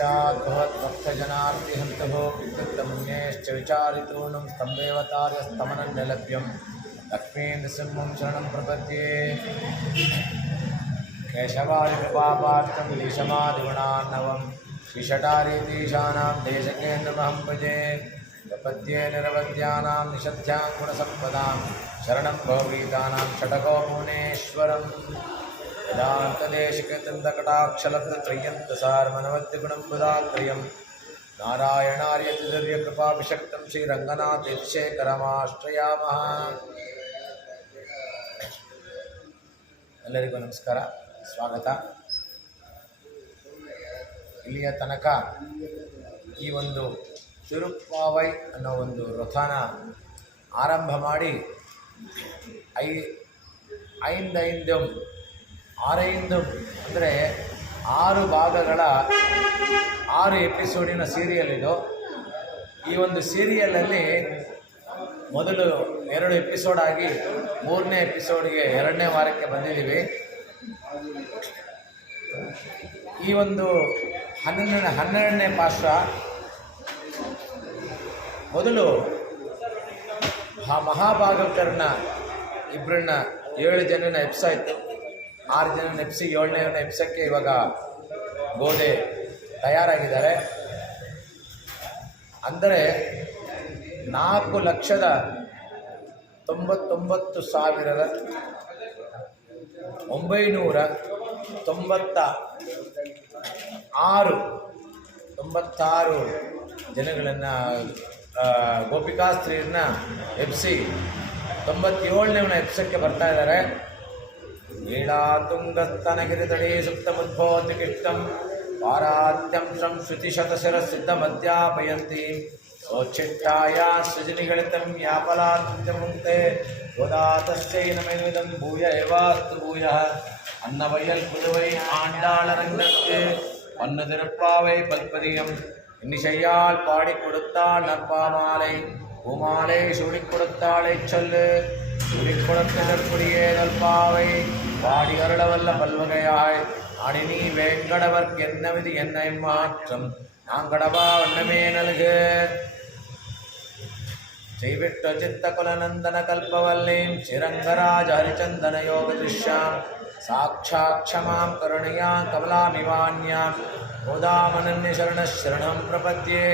स्याद्भवद्भक्तजनार्तिहन्तः विद्युत्तमुन्येश्च विचारितूनं स्तम्भेवतार्यस्तमनन्यलभ्यं लक्ष्मीनृसिंहं शरणं प्रपद्ये केशवादिकृपापात्रं लीशमादिगुणार्णवं श्रीषटारीतीशानां देशकेन्द्रमहं भजे प्रपद्ये निरवद्यानां निषद्यां गुणसम्पदां शरणं भवगीतानां षडगोमुनेश्वरम् वेदान्तदेशिकतन्दकटाक्षलब्धत्रय्यन्तसारमनवद्यगुणं बुधात्रयं नारायणार्यतिदर्यकृपाभिषक्तं ಶ್ರೀರಂಗನಾಥೇಶೇಖರಮಾಶ್ರಯಾಮಃ. ಎಲ್ಲರಿಗೂ ನಮಸ್ಕಾರ, ಸ್ವಾಗತ. ಇಲ್ಲಿಯ ತನಕ ಈ ಒಂದು ತಿರುಪ್ಪಾವೈ ಅನ್ನೋ ಒಂದು ರಥನ ಆರಂಭ ಮಾಡಿ ಆರೈಂದು ಅಂದರೆ 6 ಭಾಗಗಳ 6 ಎಪಿಸೋಡಿನ ಸೀರಿಯಲ್ ಇದು. ಈ ಒಂದು ಸೀರಿಯಲಲ್ಲಿ ಮೊದಲು 2 ಎಪಿಸೋಡ್ ಆಗಿ 3ನೇ ಎಪಿಸೋಡ್ಗೆ 2ನೇ ವಾರಕ್ಕೆ ಬಂದಿದ್ದೀವಿ. ಈ ಒಂದು 12ನೇ ಪಾರ್ಶ್ವ ಮೊದಲು ಮಹಾಭಾಗವತರನ್ನ ಇಬ್ಬರನ್ನ 7 ಜನನ ಎಪ್ಸಾಯಿತು. 6 ಜನನ ಎಪ್ಸಿ 7ನೇ ಎಪ್ಸಕ್ಕೆ ಇವಾಗ ಗೋದೆ ತಯಾರಾಗಿದ್ದಾರೆ. ಅಂದರೆ 4,99,996 ಜನಗಳನ್ನು ಗೋಪಿಕಾಸ್ತ್ರೀಯರನ್ನ ಎಪ್ಸಿ 97ನೇ ಎಪ್ಸಕ್ಕೆ ಬರ್ತಾ ಇದ್ದಾರೆ. ೀಳಾತುಂಗಸ್ತನಗಿರಿತಡೇ ಸುಪ್ತಮುದ್ಭೋತಿಕಿಷ್ಟಂ ಪಾರಾತ್ಯಂಶಂ ಶ್ರುತಿಶತಶಿರಸಿದ್ಧಮಧ್ಯಾಪಯಂತಿ ಸೋಚ್ಛಿಟ್ಟಾಯ ಸೃಜನಿಗಳಿತಂ ಯಾಪಲಾತ್ಯಮುಕ್ತೆ ಗೋದಾತಶ್ಚೈ ನಮೈದಂ ಭೂಯ ಏವಾಸ್ತು ಭೂಯಃ ಅನ್ನವಯಲ್ புதுவை ஆண்டாளரங்கற்கு பன்னு திருப்பாவை பல்பதியம் இன்னிசையால் பாடி கொடுத்தாள் நற்பாமாலை பூமாலை சூடிக் கொடுத்தாளை சொல்லு சூடிக் கொடுத்ததற்குரிய நல்பாவை பாடி அருளவல்ல பல்வகையாய் ஆடி நீ வேங்கடவர்க்கு என்ன விதி என்னை மாற்றம் நாங்கடவா வண்ணமே நல்கு செய்விட்ட சித்த குலநந்தன கல்பவல்லீம் ஸ்ரீரங்கராஜ ஹரிச்சந்தன யோக திருஷ்யாம் சாட்சாட்சமாம் கருணையாம் கமலாமிவான்யாம் கோதாமனன்ய சரணம் பிரபத்யே.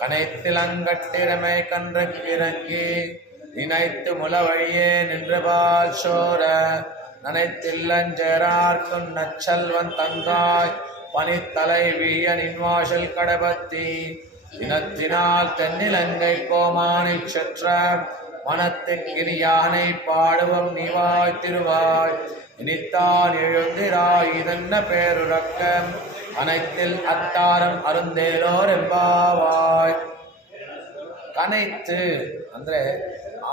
கனைத்திலங்கட்டிரமை கன்றுக்கிறங்கி நினைத்து முளவழியே நின்றபால் சோர நனைத்தில்லஞ்சேரார்க்கும் நச்சல்வன் தங்காய் பனித்தலை வீய நின்வாசல் கடபத்தி தினத்தினால் தென்னிலங்கை கோமானில் செற்ற மனத்துக்கினி யானை பாடுவம் நீவாய் திருவாய் இனித்தான் எழுந்திராய் இதென்ன பேருறக்க அனைத்தில் அத்தாரம் அருந்தேலோர் ಎಂಬಾವಾಯ್. ಕನೈತ್ತು ಅಂದರೆ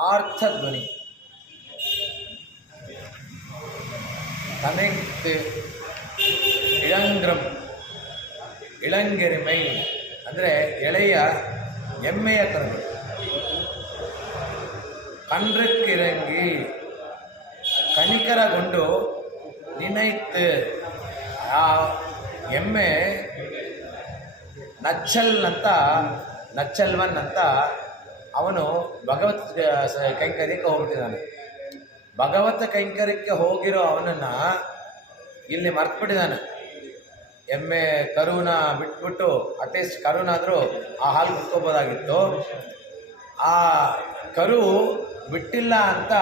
ಆರ್ಥ ಧ್ವನಿ. ಕನೈತ್ತು ಇಳಂಗ್ರಂ ಇಳಂಗೆರಿಮೈ ಅಂದರೆ ಎಳೆಯ ಎಮ್ಮೆಯ ಕರುಳು. ಕಣ್ರಕ್ಕಿರಂಗಿ ಕನಿಕರಗೊಂಡು ನಿನೈತ್ತು ಆ ಎಮ್ಮೆ ನಚ್ಚಲ್ವನ್ ಅಂತ ಅವನು ಭಗವತ್ ಕೈಂಕರ್ಯಕ್ಕೆ ಹೋಗ್ಬಿಟ್ಟಿದ್ದಾನೆ. ಭಗವತ್ ಕೈಂಕರ್ಯಕ್ಕೆ ಹೋಗಿರೋ ಅವನನ್ನು ಇಲ್ಲಿ ಮರ್ತ್ಬಿಟ್ಟಿದ್ದಾನೆ. ಎಮ್ಮೆ ಕರುನ ಬಿಟ್ಬಿಟ್ಟು ಅಟ್ಲೀಸ್ಟ್ ಕರುನಾದರೂ ಆ ಹಾಲು ಕುತ್ಕೋಬೋದಾಗಿತ್ತು. ಆ ಕರು ಬಿಟ್ಟಿಲ್ಲ ಅಂತ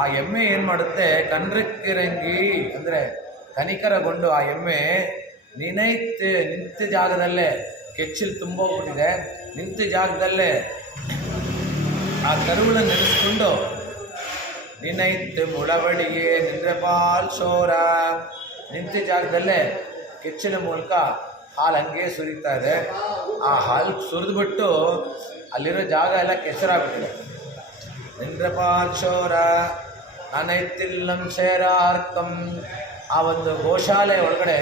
ಆ ಎಮ್ಮೆ ಏನು ಮಾಡುತ್ತೆ, ಕಣ್ರಕ್ಕಿರಂಗಿ ಅಂದರೆ ಕನಿಕರಗೊಂಡು ಆ ಎಮ್ಮೆ ನಿಂತ ಜಾಗದಲ್ಲೇ ಕೆಚ್ಚಿಲ್ ತುಂಬೋಗ್ಬಿಟ್ಟಿದೆ. ನಿಂತ ಜಾಗದಲ್ಲೇ ಆ ಕರುವನ್ನು ನೆನೆಸ್ಕೊಂಡು ನಿನೈತ್ ಮುಳವಡಿಗೆ ನಿಂದ್ರಪಾಲ್ ಶೋರ, ನಿಂತ ಜಾಗದಲ್ಲೇ ಕೆಚ್ಚಿನ ಮೂಲಕ ಹಾಲು ಹಂಗೆ ಸುರಿತಾ ಇದೆ. ಆ ಹಾಲು ಸುರಿದ್ಬಿಟ್ಟು ಅಲ್ಲಿರೋ ಜಾಗ ಎಲ್ಲ ಕೆಸರಾಗ್ಬಿಟ್ಟಿದೆ. ನಿಂದ್ರಪಾಲ್ ಶೋರ ನನೈತಿಲ್ಲಂ ಸೇರಾರ್ಕಂ, ಆ ಒಂದು ಗೋಶಾಲೆ ಒಳಗಡೆ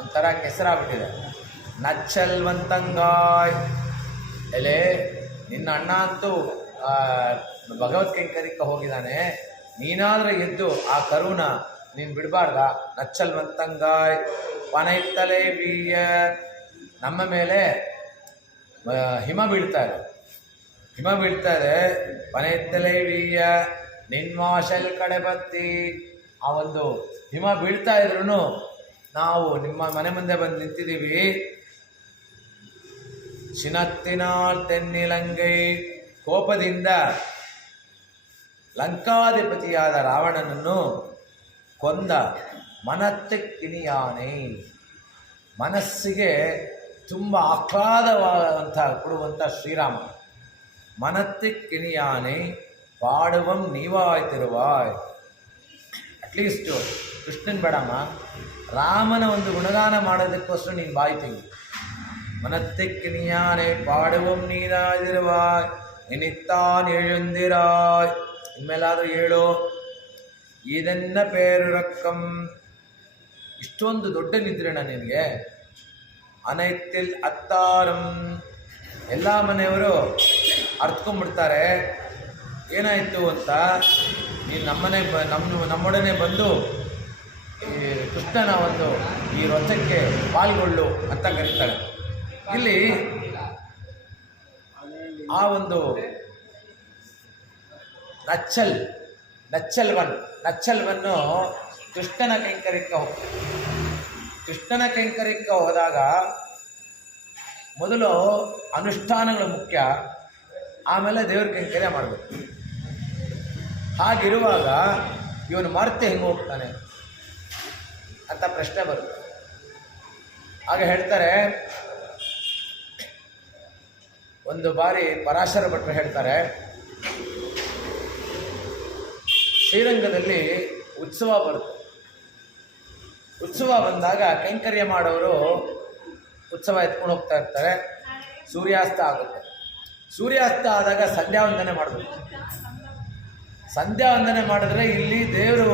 ಒಂಥರ ಕೆಸರಾಗ್ಬಿಟ್ಟಿದೆ. ನಚ್ಚಲ್ವಂತಂಗಾಯ್, ಎಲೆ ನಿನ್ನ ಅಣ್ಣ ಅಂತೂ ಭಗವತ್ ಕೈಂಕರ್ಯಕ್ಕೆ ಹೋಗಿದ್ದಾನೆ, ನೀನಾದರೂ ಎದ್ದು ಆ ಕರುನ ನೀನು ಬಿಡಬಾರ್ದ? ನಚ್ಚಲ್ ಮಂತಂಗಾಯ್ ಪನೈತ್ತಲೇ ವೀಯ. ನಮ್ಮ ಮೇಲೆ ಹಿಮ ಬೀಳ್ತಾ ಇದೆ, ಹಿಮ ಬೀಳ್ತಾ ಇದೆ. ಪನೈತ್ತಲೇ ವೀಯ ನಿನ್ವಾಶಲ್ ಕಡೆ ಬತ್ತಿ. ಆ ಒಂದು ಹಿಮ ಬೀಳ್ತಾ ಇದ್ರು ನಾವು ನಿಮ್ಮ ಮನೆ ಮುಂದೆ ಬಂದು ನಿಂತಿದ್ದೀವಿ. ಚಿನತ್ತಿನಾಳ್ ತೆನ್ನಿಲಂಗೈ, ಕೋಪದಿಂದ ಲಂಕಾಧಿಪತಿಯಾದ ರಾವಣನನ್ನು ಕೊಂದ ಮನತ್ತಿಕ್ಕಿನಿಯಾನೆ. ಮನಸ್ಸಿಗೆ ತುಂಬ ಆಹ್ಲಾದವಾದಂಥ ಕೊಡುವಂಥ ಶ್ರೀರಾಮ. ಮನತ್ತಿಕ್ಕಿನಿಯಾನೆ ಪಾಡುವಂ ನೀವಾಯ್ತಿರುವಾಯ್. ಅಟ್ಲೀಸ್ಟು ಕೃಷ್ಣನ್ ಬೇಡಮ್ಮ, ರಾಮನ ಒಂದು ಗುಣಗಾನ ಮಾಡೋದಕ್ಕೋಸ್ಕರ ನೀನು ಬಾಯಿ ತೆಗಿ. ಮನತ್ತಿಕ್ಕಿನಿಯಾನೆ ಪಾಡುವಂ ನೀನಾದಿರುವಾಯ್ ನಿನಿತ್ತಾನ್ எழுந்திராய். ಇನ್ಮೇಲಾದರೂ ಹೇಳು. ಇದನ್ನ ಪೇರು ರಕ್ಕಂ. ಇಷ್ಟೊಂದು ದೊಡ್ಡ ನಿದ್ರೆಣ ನಿನಗೆ? ಅನೈತಿಲ್ ಅತ್ತಾರಂ. ಎಲ್ಲ ಮನೆಯವರು ಅರ್ತ್ಕೊಂಡ್ಬಿಡ್ತಾರೆ ಏನಾಯಿತು ಅಂತ. ನೀನು ನಮ್ಮೊಡನೆ ಬಂದು ಈ ಕೃಷ್ಣನ ಒಂದು ಈ ರಥಕ್ಕೆ ಪಾಲ್ಗೊಳ್ಳು ಅಂತ ಕರೀತಾಳೆ. ಇಲ್ಲಿ ಆ ಒಂದು ನಚ್ಚಲ್ವನ್ನು ಕೃಷ್ಣನ ಕೈಂಕರ್ಯಕ್ಕೆ ಹೋಗ್ತದೆ. ಕೃಷ್ಣನ ಕೈಂಕರ್ಯಕ್ಕೆ ಹೋದಾಗ ಮೊದಲು ಅನುಷ್ಠಾನಗಳು ಮುಖ್ಯ, ಆಮೇಲೆ ದೇವ್ರ ಕೈಂಕರ್ಯ ಮಾಡಬೇಕು. ಹಾಗಿರುವಾಗ ಇವನು ಮರ್ತೆ ಹೆಂಗೆ ಹೋಗ್ತಾನೆ ಅಂತ ಪ್ರಶ್ನೆ ಬರುತ್ತೆ. ಆಗ ಹೇಳ್ತಾರೆ, ಒಂದು ಬಾರಿ ಪರಾಶರ ಭಟ್ರು ಹೇಳ್ತಾರೆ, ಶ್ರೀರಂಗದಲ್ಲಿ ಉತ್ಸವ ಬರುತ್ತೆ. ಉತ್ಸವ ಬಂದಾಗ ಕೈಂಕರ್ಯ ಮಾಡೋರು ಉತ್ಸವ ಎತ್ಕೊಂಡು ಹೋಗ್ತಾ ಇರ್ತಾರೆ. ಸೂರ್ಯಾಸ್ತ ಆಗುತ್ತೆ. ಸೂರ್ಯಾಸ್ತ ಆದಾಗ ಸಂಧ್ಯಾ ವಂದನೆ ಮಾಡಬೇಕು. ಸಂಧ್ಯಾ ವಂದನೆ ಮಾಡಿದ್ರೆ ಇಲ್ಲಿ ದೇವರು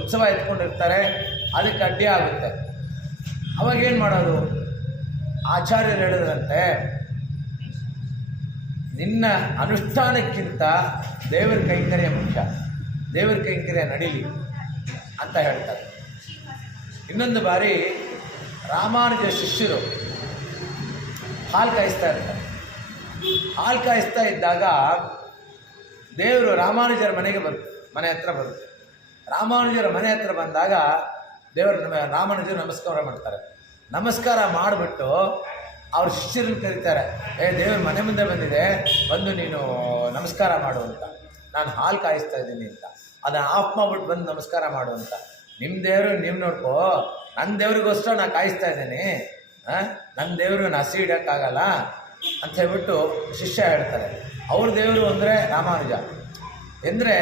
ಉತ್ಸವ ಎತ್ಕೊಂಡಿರ್ತಾರೆ, ಅದಕ್ಕೆ ಅಡ್ಡಿ ಆಗುತ್ತೆ. ಅವಾಗೇನು ಮಾಡೋದು? ಆಚಾರ್ಯರು ಹೇಳಿದ್ರಂತೆ, ನಿನ್ನ ಅನುಷ್ಠಾನಕ್ಕಿಂತ ದೇವರ ಕೈಂಕರ್ಯ ಮುಖ್ಯ, ದೇವರ ಕೈಂಕರ್ಯ ನಡೀಲಿ ಅಂತ ಹೇಳ್ತಾರೆ. ಇನ್ನೊಂದು ಬಾರಿ ರಾಮಾನುಜ ಶಿಷ್ಯರು ಹಾಲು ಕಾಯಿಸ್ತಾ ಇರ್ತಾರೆ. ಹಾಲು ಕಾಯಿಸ್ತಾ ಇದ್ದಾಗ ದೇವರು ರಾಮಾನುಜರ ಮನೆ ಹತ್ರ ಬರುತ್ತೆ. ರಾಮಾನುಜರ ಮನೆ ಹತ್ರ ಬಂದಾಗ ರಾಮಾನುಜರು ನಮಸ್ಕಾರ ಮಾಡ್ತಾರೆ. ನಮಸ್ಕಾರ ಮಾಡಿಬಿಟ್ಟು ಅವ್ರ ಶಿಷ್ಯರನ್ನು ಕರೀತಾರೆ, ದೇವ್ರ ಮನೆ ಮುಂದೆ ಬಂದಿದೆ, ಬಂದು ನೀನು ನಮಸ್ಕಾರ ಮಾಡು ಅಂತ. ನಾನು ಹಾಲು ಕಾಯಿಸ್ತಾ ಇದ್ದೀನಿ ಅಂತ. ಅದನ್ನು ಆಫ್ ಮಾಡಿಬಿಟ್ಟು ಬಂದು ನಮಸ್ಕಾರ ಮಾಡು ಅಂತ. ನಿಮ್ಮ ದೇವರು ನೀವು ನೋಡ್ಕೋ, ನನ್ನ ದೇವ್ರಿಗೋಸ್ಕರ ನಾನು ಕಾಯಿಸ್ತಾ ಇದ್ದೀನಿ, ನನ್ನ ದೇವರು ಹಸಿ ಇಡೋಕ್ಕಾಗಲ್ಲ ಅಂತ ಹೇಳ್ಬಿಟ್ಟು ಶಿಷ್ಯ ಹೇಳ್ತಾರೆ. ಅವ್ರ ದೇವರು ಅಂದರೆ ರಾಮಾನುಜ. ಅಂದರೆ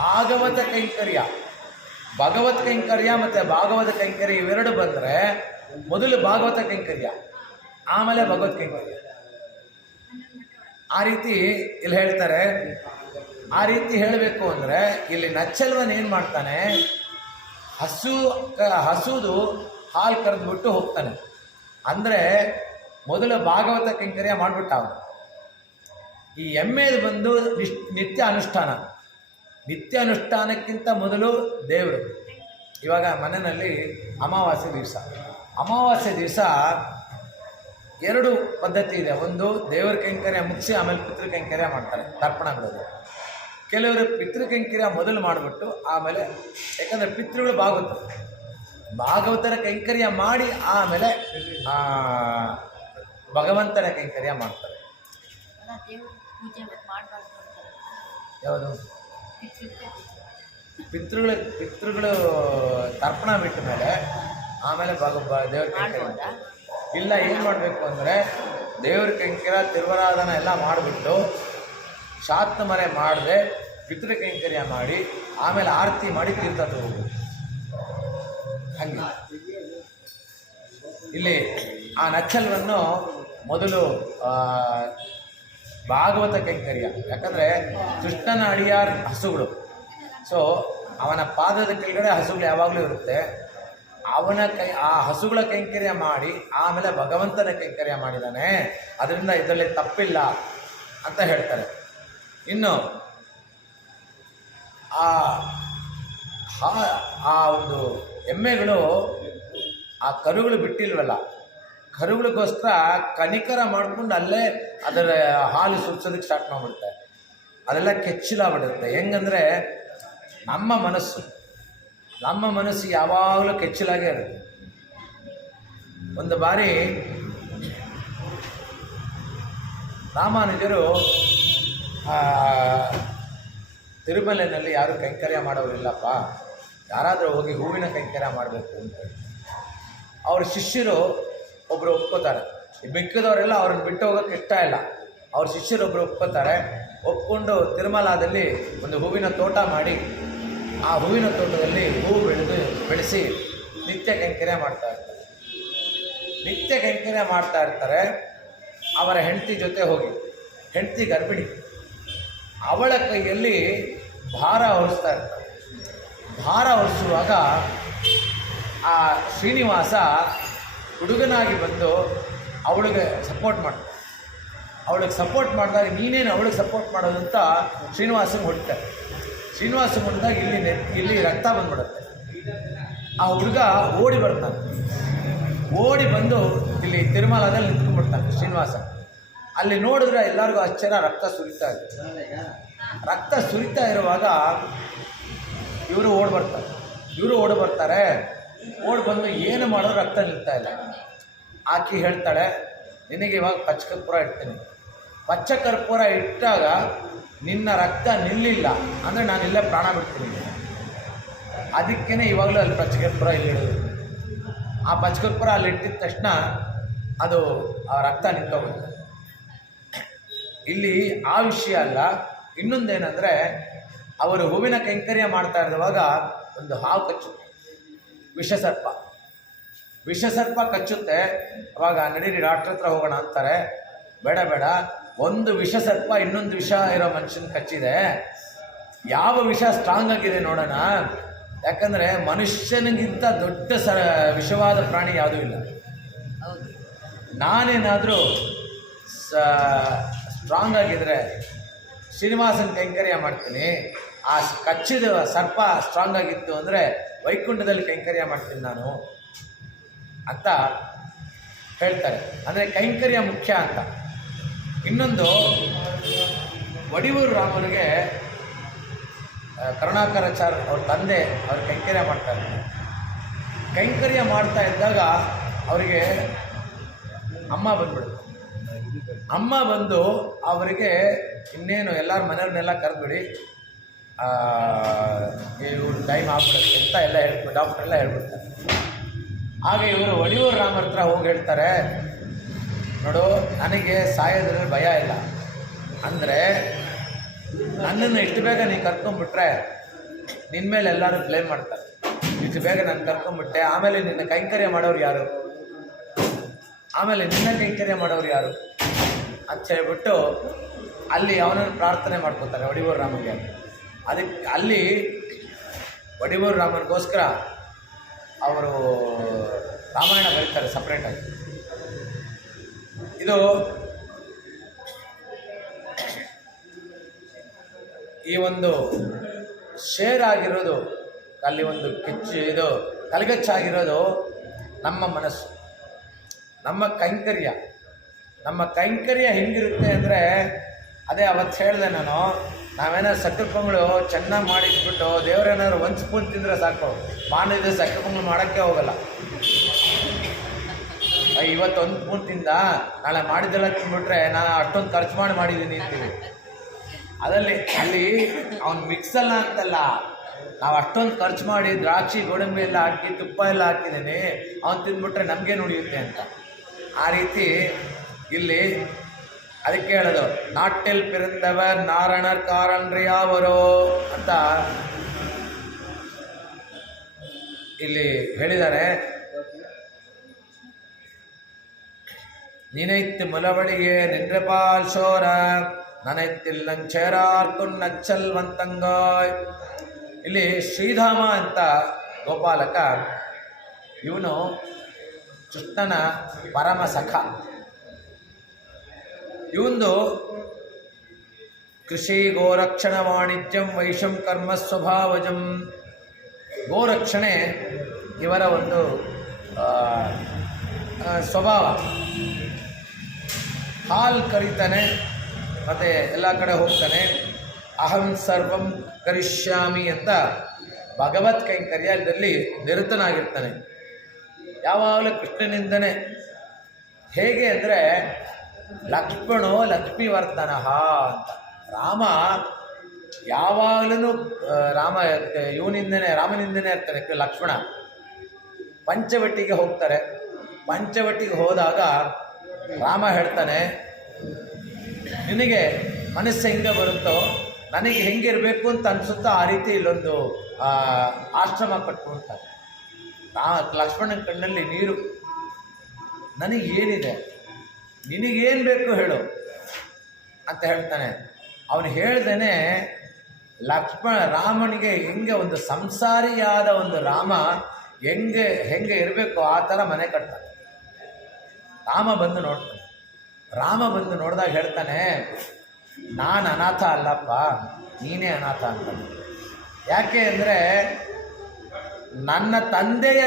ಭಾಗವತ ಕೈಂಕರ್ಯ, ಭಗವತ್ ಕೈಂಕರ್ಯ ಮತ್ತು ಭಾಗವತ ಕೈಂಕರ್ಯ ಇವೆರಡು ಬಂದರೆ ಮೊದಲು ಭಾಗವತ ಕೈಂಕರ್ಯ, ಆಮೇಲೆ ಭಗವತ್ ಕೈಂಕರ್ಯ. ಆ ರೀತಿ ಇಲ್ಲಿ ಹೇಳ್ತಾರೆ. ಆ ರೀತಿ ಹೇಳಬೇಕು ಅಂದರೆ ಇಲ್ಲಿ ನಚ್ಚಲ್ವನ್ ಏನು ಮಾಡ್ತಾನೆ, ಹಸುದು ಹಾಲು ಕರೆದ್ಬಿಟ್ಟು ಹೋಗ್ತಾನೆ. ಅಂದರೆ ಮೊದಲು ಭಾಗವತ ಕೈಂಕರ್ಯ ಮಾಡಿಬಿಟ್ಟ ಅವನು. ಈ ಎಮ್ಮೆದು ಬಂದು ನಿತ್ಯ ಅನುಷ್ಠಾನ. ನಿತ್ಯ ಅನುಷ್ಠಾನಕ್ಕಿಂತ ಮೊದಲು ದೇವರು. ಇವಾಗ ಮನೆಯಲ್ಲಿ ಅಮಾವಾಸ್ಯೆ ದಿವಸ ಎರಡು ಪದ್ಧತಿ ಇದೆ. ಒಂದು ದೇವರ ಕೈಂಕರ್ಯ ಮುಗಿಸಿ ಆಮೇಲೆ ಪಿತೃ ಕೈಂಕರ್ಯ ಮಾಡ್ತಾರೆ, ತರ್ಪಣಗಳು. ಕೆಲವರು ಪಿತೃ ಕೈಂಕರ್ಯ ಮೊದಲು ಮಾಡಿಬಿಟ್ಟು ಆಮೇಲೆ, ಯಾಕಂದರೆ ಪಿತೃಗಳು ಭಾಗವತರ ಕೈಂಕರ್ಯ ಮಾಡಿ ಆಮೇಲೆ ಭಗವಂತನ ಕೈಂಕರ್ಯ ಮಾಡ್ತಾರೆ. ಯಾವುದು? ಪಿತೃಗಳು ತರ್ಪಣ ಬಿಟ್ಟ ಮೇಲೆ ಆಮೇಲೆ ದೇವ್ರ ಕೈಂಕರ್ಯ. ಇಲ್ಲ, ಏನು ಮಾಡಬೇಕು ಅಂದರೆ ದೇವ್ರ ಕೈಂಕರ್ಯ ತಿರುವರಾಧನ ಎಲ್ಲ ಮಾಡಿಬಿಟ್ಟು ಶಾತ್ ಮರೆ ಮಾಡದೆ ಪಿತೃ ಕೈಂಕರ್ಯ ಮಾಡಿ ಆಮೇಲೆ ಆರತಿ ಮಾಡಿ ತೀರ್ಥ ತಗೋಬೇಕು. ಹಾಗೆ ಇಲ್ಲಿ ಆ ನಚ್ಚಲ್ವನ್ನು ಮೊದಲು ಭಾಗವತ ಕೈಂಕರ್ಯ. ಯಾಕಂದರೆ ಕೃಷ್ಣನ ಅಡಿಯಾರ್ ಹಸುಗಳು. ಸೊ ಅವನ ಪಾದದ ಕೆಳಗಡೆ ಹಸುಗಳು ಯಾವಾಗಲೂ ಇರುತ್ತೆ. ಆ ಹಸುಗಳ ಕೈಂಕರ್ಯ ಮಾಡಿ ಆಮೇಲೆ ಭಗವಂತನ ಕೈಂಕರ್ಯ ಮಾಡಿದ್ದಾನೆ, ಅದರಿಂದ ಇದರಲ್ಲಿ ತಪ್ಪಿಲ್ಲ ಅಂತ ಹೇಳ್ತಾರೆ. ಇನ್ನು ಆ ಆ ಒಂದು ಎಮ್ಮೆಗಳು ಆ ಕರುಗಳು ಬಿಟ್ಟಿಲ್ವಲ್ಲ, ಕರುಗಳಿಗೋಸ್ಕರ ಕನಿಕರ ಮಾಡ್ಕೊಂಡು ಅಲ್ಲೇ ಅದರ ಹಾಲು ಸುರಿಸೋದಕ್ಕೆ ಸ್ಟಾರ್ಟ್ ಮಾಡಿಬಿಡುತ್ತೆ. ಅದೆಲ್ಲ ಕೆಚ್ಚಲಾಗ್ಬಿಡುತ್ತೆ. ಹೆಂಗಂದರೆ ನಮ್ಮ ಮನಸ್ಸು ಯಾವಾಗಲೂ ಕೆಚ್ಚಲಾಗೇ ಇರುತ್ತೆ. ಒಂದು ಬಾರಿ ರಾಮಾನುಜರು ತಿರುಮಲೆಯಲ್ಲಿ ಯಾರೂ ಕೈಂಕರ್ಯ ಮಾಡೋರಿಲ್ಲಪ್ಪ, ಯಾರಾದರೂ ಹೋಗಿ ಹೂವಿನ ಕೈಂಕರ್ಯ ಮಾಡಬೇಕು ಅಂತ ಹೇಳಿ ಅವ್ರ ಶಿಷ್ಯರು ಒಬ್ಬರು ಒಪ್ಕೋತಾರೆ. ಮಿಕ್ಕಿದವರೆಲ್ಲ ಅವ್ರನ್ನ ಬಿಟ್ಟು ಹೋಗೋಕ್ಕೆ ಇಷ್ಟ ಇಲ್ಲ. ಅವ್ರ ಶಿಷ್ಯರೊಬ್ಬರು ಒಪ್ಕೋತಾರೆ. ಒಪ್ಕೊಂಡು ತಿರುಮಲದಲ್ಲಿ ಒಂದು ಹೂವಿನ ತೋಟ ಮಾಡಿ ಆ ಹೂವಿನ ತೋಟದಲ್ಲಿ ಹೂವು ಬೆಳೆಸಿ ನಿತ್ಯ ಕೈಂಕರ್ಯ ಮಾಡ್ತಾ ಇರ್ತಾರೆ. ಅವರ ಹೆಂಡತಿ ಜೊತೆ ಹೋಗಿ, ಹೆಂಡತಿ ಗರ್ಭಿಣಿ, ಅವಳ ಕೈಯಲ್ಲಿ ಭಾರ ಹೊರಿಸ್ತಾ ಇರ್ತಾರೆ. ಭಾರ ಹೊರಿಸುವಾಗ ಆ ಶ್ರೀನಿವಾಸ ಹುಡುಗನಾಗಿ ಬಂದು ಅವಳಿಗೆ ಸಪೋರ್ಟ್ ಮಾಡ್ತಾರೆ. ಅವಳಿಗೆ ಸಪೋರ್ಟ್ ಮಾಡಿದಾಗ ನೀನೇನು ಅವಳಿಗೆ ಸಪೋರ್ಟ್ ಮಾಡೋದು ಅಂತ ಶ್ರೀನಿವಾಸಂಗೆ ಹೊಡಿತಾರೆ. ಶ್ರೀನಿವಾಸಂಗೆ ಹೊಡೆದಾಗ ಇಲ್ಲಿ ರಕ್ತ ಬಂದ್ಬಿಡುತ್ತೆ. ಆ ಹುಡುಗ ಓಡಿ ಬರ್ತಾನೆ. ಓಡಿ ಬಂದು ಇಲ್ಲಿ ತಿರುಮಲದಲ್ಲಿ ನಿಂತ್ಕೊಂಡ್ಬಿಡ್ತಾನೆ ಶ್ರೀನಿವಾಸ. ಅಲ್ಲಿ ನೋಡಿದ್ರೆ ಎಲ್ಲರಿಗೂ ಆಶ್ಚರ್ಯ, ರಕ್ತ ಸುರಿತಾ ಇದೆ. ರಕ್ತ ಸುರಿತಾ ಇರುವಾಗ ಇವರು ಓಡಿ ಬರ್ತಾರೆ. ಓಡಿ ಬಂದು ಏನು ಮಾಡೋದು ರಕ್ತ ನಿಲ್ತಾ ಇಲ್ಲ. ಆಕೆ ಹೇಳ್ತಾಳೆ, ನಿನಗೆ ಇವಾಗ ಪಚ್ಚಕರ್ಪೂರ ಇಡ್ತೀನಿ. ಪಚ್ಚಕರ್ಪೂರ ಇಟ್ಟಾಗ ನಿನ್ನ ರಕ್ತ ನಿಲ್ಲಿಲ್ಲ ಅಂದರೆ ನಾನು ಇಲ್ಲೇ ಪ್ರಾಣ ಬಿಡ್ತೀನಿ. ಅದಕ್ಕೇ ಇವಾಗಲೂ ಅಲ್ಲಿ ಪಚ್ಚಕರ್ಪೂರ ಇಲ್ಲಿಡೋದು. ಆ ಪಚ್ಚಕರ್ಪೂರ ಅಲ್ಲಿ ಇಟ್ಟಿದ ತಕ್ಷಣ ಅದು ಆ ರಕ್ತ ನಿಂತೋಗುತ್ತೆ. ಇಲ್ಲಿ ಆ ವಿಷಯ ಅಲ್ಲ, ಇನ್ನೊಂದೇನೆಂದರೆ ಅವರು ಹೂವಿನ ಕೈಂಕರ್ಯ ಮಾಡ್ತಾ ಇರುವಾಗ ಒಂದು ಹಾವು ಕಚ್ಚುತ್ತೆ, ವಿಷಸರ್ಪ ಕಚ್ಚುತ್ತೆ. ಅವಾಗ ನಡೀರಿ ಡಾಕ್ಟ್ರ್ ಹತ್ರ ಹೋಗೋಣ ಅಂತಾರೆ. ಬೇಡ, ಒಂದು ವಿಷಸರ್ಪ ಇನ್ನೊಂದು ವಿಷ ಇರೋ ಮನುಷ್ಯನ ಕಚ್ಚಿದೆ, ಯಾವ ವಿಷ ಸ್ಟ್ರಾಂಗ್ ಆಗಿದೆ ನೋಡೋಣ. ಯಾಕಂದರೆ ಮನುಷ್ಯನಿಗಿಂತ ದೊಡ್ಡ ವಿಷವಾದ ಪ್ರಾಣಿ ಯಾವುದೂ ಇಲ್ಲ. ನಾನೇನಾದರೂ ಸ್ಟ್ರಾಂಗ್ ಆಗಿದ್ದರೆ ಶ್ರೀನಿವಾಸನ ಕೈಂಕರ್ಯ ಮಾಡ್ತೀನಿ. ಆ ಕಚ್ಚಿದ ಸರ್ಪ ಸ್ಟ್ರಾಂಗ್ ಆಗಿತ್ತು ಅಂದರೆ ವೈಕುಂಠದಲ್ಲಿ ಕೈಂಕರ್ಯ ಮಾಡ್ತೀನಿ ನಾನು ಅಂತ ಹೇಳ್ತಾರೆ. ಅಂದರೆ ಕೈಂಕರ್ಯ ಮುಖ್ಯ ಅಂತ. ಇನ್ನೊಂದು, ಒಡಿಯೂರು ರಾಮನಿಗೆ ಕರುಣಾಕರಾಚಾರ್ಯ ಅವ್ರ ತಂದೆ ಅವ್ರು ಕೈಂಕರ್ಯ ಮಾಡ್ತಾರೆ. ಕೈಂಕರ್ಯ ಮಾಡ್ತಾ ಇದ್ದಾಗ ಅವರಿಗೆ ಅಮ್ಮ ಬಂದ್ಬಿಡುತ್ತೆ. ಅಮ್ಮ ಬಂದು ಅವರಿಗೆ ಇನ್ನೇನು ಎಲ್ಲರ ಮನೆಯವ್ರನ್ನೆಲ್ಲ ಕರೆದ್ಬಿಡಿ, ಇವ್ರ ಟೈಮ್ ಆಗ್ಬಿಡುತ್ತೆ ಅಂತ ಎಲ್ಲ ಡಾಕ್ಟ್ರೆಲ್ಲ ಹೇಳ್ಬಿಡ್ತಾರೆ. ಹಾಗೆ ಇವರು ಒಡಿಯೂರು ರಾಮರ ಹತ್ರ ಹೋಗಿ ಹೇಳ್ತಾರೆ, ನೋಡು ನನಗೆ ಸಾಯೋದ್ರಲ್ಲಿ ಭಯ ಇಲ್ಲ, ಅಂದರೆ ನನ್ನನ್ನು ಇಷ್ಟು ಬೇಗ ನೀನು ಕರ್ಕೊಂಡ್ಬಿಟ್ರೆ ನಿನ್ನ ಮೇಲೆ ಎಲ್ಲರೂ ಬ್ಲೇಮ್ ಮಾಡ್ತಾರೆ. ಇಷ್ಟು ಬೇಗ ನಾನು ಕರ್ಕೊಂಡ್ಬಿಟ್ಟೆ, ಆಮೇಲೆ ನಿನ್ನ ಕೈಂಕರ್ಯ ಮಾಡೋರು ಯಾರು ಅಂತ ಹೇಳ್ಬಿಟ್ಟು ಅಲ್ಲಿ ಅವನನ್ನು ಪ್ರಾರ್ಥನೆ ಮಾಡ್ಕೋತಾರೆ ಒಡಿಯೂರು ರಾಮಗೆ. ಅದಕ್ಕೆ ಅಲ್ಲಿ ಒಡಿಯೂರು ರಾಮನಿಗೋಸ್ಕರ ಅವರು ರಾಮಾಯಣ ಬರೀತಾರೆ ಸಪ್ರೇಟಾಗಿ. ಇದು ಈ ಒಂದು ಶೇರ್ ಆಗಿರೋದು, ಅಲ್ಲಿ ಒಂದು ಇದು ಕಲಗಚ್ಚಾಗಿರೋದು ನಮ್ಮ ಮನಸ್ಸು, ನಮ್ಮ ಕೈಂಕರ್ಯ ಹೆಂಗಿರುತ್ತೆ ಅಂದರೆ, ಅದೇ ಅವತ್ತು ಹೇಳಿದೆ ನಾನು, ನಾವೇನಾದ್ರು ಸಕ್ಕರೆ ಪೊಂಗಲು ಚೆನ್ನಾಗಿ ಮಾಡಿಟ್ಬಿಟ್ಟು ದೇವರೇನಾದ್ರು ಒಂದು ಸ್ಪೂನ್ ತಿಂದರೆ ಸಾಕು, ಮಾನದ ಸಕ್ಕರೆ ಪೊಂಗಲು ಮಾಡೋಕ್ಕೆ ಹೋಗಲ್ಲ. ಇವತ್ತು ಒಂದು ಸ್ಪೂನ್ ತಿಂದ, ನಾಳೆ ಮಾಡಿದ್ದೆಲ್ಲ ತಿಂದ್ಬಿಟ್ರೆ ನಾನು ಅಷ್ಟೊಂದು ಖರ್ಚು ಮಾಡಿದ್ದೀನಿ ಅಂತೀವಿ. ಅಲ್ಲಿ ಅವ್ನು ಮಿಕ್ಸಲ್ಲ ಅಂತಲ್ಲ, ನಾವು ಅಷ್ಟೊಂದು ಖರ್ಚು ಮಾಡಿ ದ್ರಾಕ್ಷಿ ಗೋಡಂಬಿ ಎಲ್ಲ ಹಾಕಿ ತುಪ್ಪ ಎಲ್ಲ ಹಾಕಿದ್ದೀನಿ, ಅವ್ನು ತಿಂದ್ಬಿಟ್ರೆ ನಮಗೆ ನುಡಿಯುತ್ತೆ ಅಂತ. ಆ ರೀತಿ ಇಲ್ಲಿ ಅದಕ್ಕೆ ಹೇಳೋದು, ನಾಟ್ಯಲ್ ಪಿರಂದವರ್ ನಾರಣರ್ ಕಾರಣ್ರಿ ಯಾವರೋ ಅಂತ ಇಲ್ಲಿ ಹೇಳಿದ್ದಾರೆ. ನಿನೈತ್ತು ಮುಲವಡಿಗೆ ನಿಂದ್ರಪಾಲ್ ಶೋರ ನನೈತಿಲ್ಲಂಚೇರಾರ್ಕೊಂಡು ನಚ್ಚಲ್ವಂತಂಗಾಯ್. ಇಲ್ಲಿ ಶ್ರೀಧಾಮ ಅಂತ ಗೋಪಾಲಕ, ಇವನು ಕೃಷ್ಣನ ಪರಮ ಸಖ. ಇವಂದು ಕೃಷಿ ಗೋರಕ್ಷಣ ವಾಣಿಜ್ಯಂ ವೈಶಂ ಕರ್ಮ ಸ್ವಭಾವಜಂ. ಗೋರಕ್ಷಣೆ ಇವರ ಒಂದು ಸ್ವಭಾವ. ಹಾಲು ಕರೀತಾನೆ, ಮತ್ತು ಎಲ್ಲ ಕಡೆ ಹೋಗ್ತಾನೆ. ಅಹಂ ಸರ್ವಂ ಕರಿಷ್ಯಾಮಿ ಅಂತ ಭಗವತ್ ಕೈಂಕರ್ಯದಲ್ಲಿ ನಿರತನಾಗಿರ್ತಾನೆ. ಯಾವಾಗಲೂ ಕೃಷ್ಣನಿಂದನೇ. ಹೇಗೆ ಅಂದರೆ ಲಕ್ಷ್ಮಣೋ ಲಕ್ಷ್ಮೀವರ್ಧನಃ ಅಂತ. ರಾಮ ಯಾವಾಗಲೂ ರಾಮನಿಂದನೇ ಇರ್ತಾನೆ. ಲಕ್ಷ್ಮಣ ಪಂಚವಟಿಗೆ ಹೋಗ್ತಾರೆ. ಪಂಚವಟಿಗೆ ಹೋದಾಗ ರಾಮ ಹೇಳ್ತಾನೆ, ನಿನಗೆ ಮನಸ್ಸು ಹೆಂಗೆ ಬರುತ್ತೋ, ನನಗೆ ಹೆಂಗಿರಬೇಕು ಅಂತ ಅನಿಸುತ್ತೋ ಆ ರೀತಿ ಇಲ್ಲೊಂದು ಆಶ್ರಮ ಕಟ್ಕೊಳ್ತಾರೆ. ಲಕ್ಷ್ಮಣನ ಕಣ್ಣಲ್ಲಿ ನೀರು. ನನಗೇನಿದೆ, ನಿನಗೇನು ಬೇಕು ಹೇಳು ಅಂತ ಹೇಳ್ತಾನೆ. ಅವನು ಹೇಳ್ದೇನೆ ರಾಮನಿಗೆ ಹೆಂಗೆ ಒಂದು ಸಂಸಾರಿಯಾದ ಒಂದು ರಾಮ ಹೆಂಗೆ ಇರಬೇಕು ಆ ಥರ ಮನೆ ಕಟ್ತಾನೆ. ರಾಮ ಬಂದು ನೋಡಿದಾಗ ಹೇಳ್ತಾನೆ, ನಾನು ಅನಾಥ ಅಲ್ಲಪ್ಪ, ನೀನೇ ಅನಾಥ ಅಂತಾನೆ. ಯಾಕೆ ಅಂದರೆ ನನ್ನ ತಂದೆಯ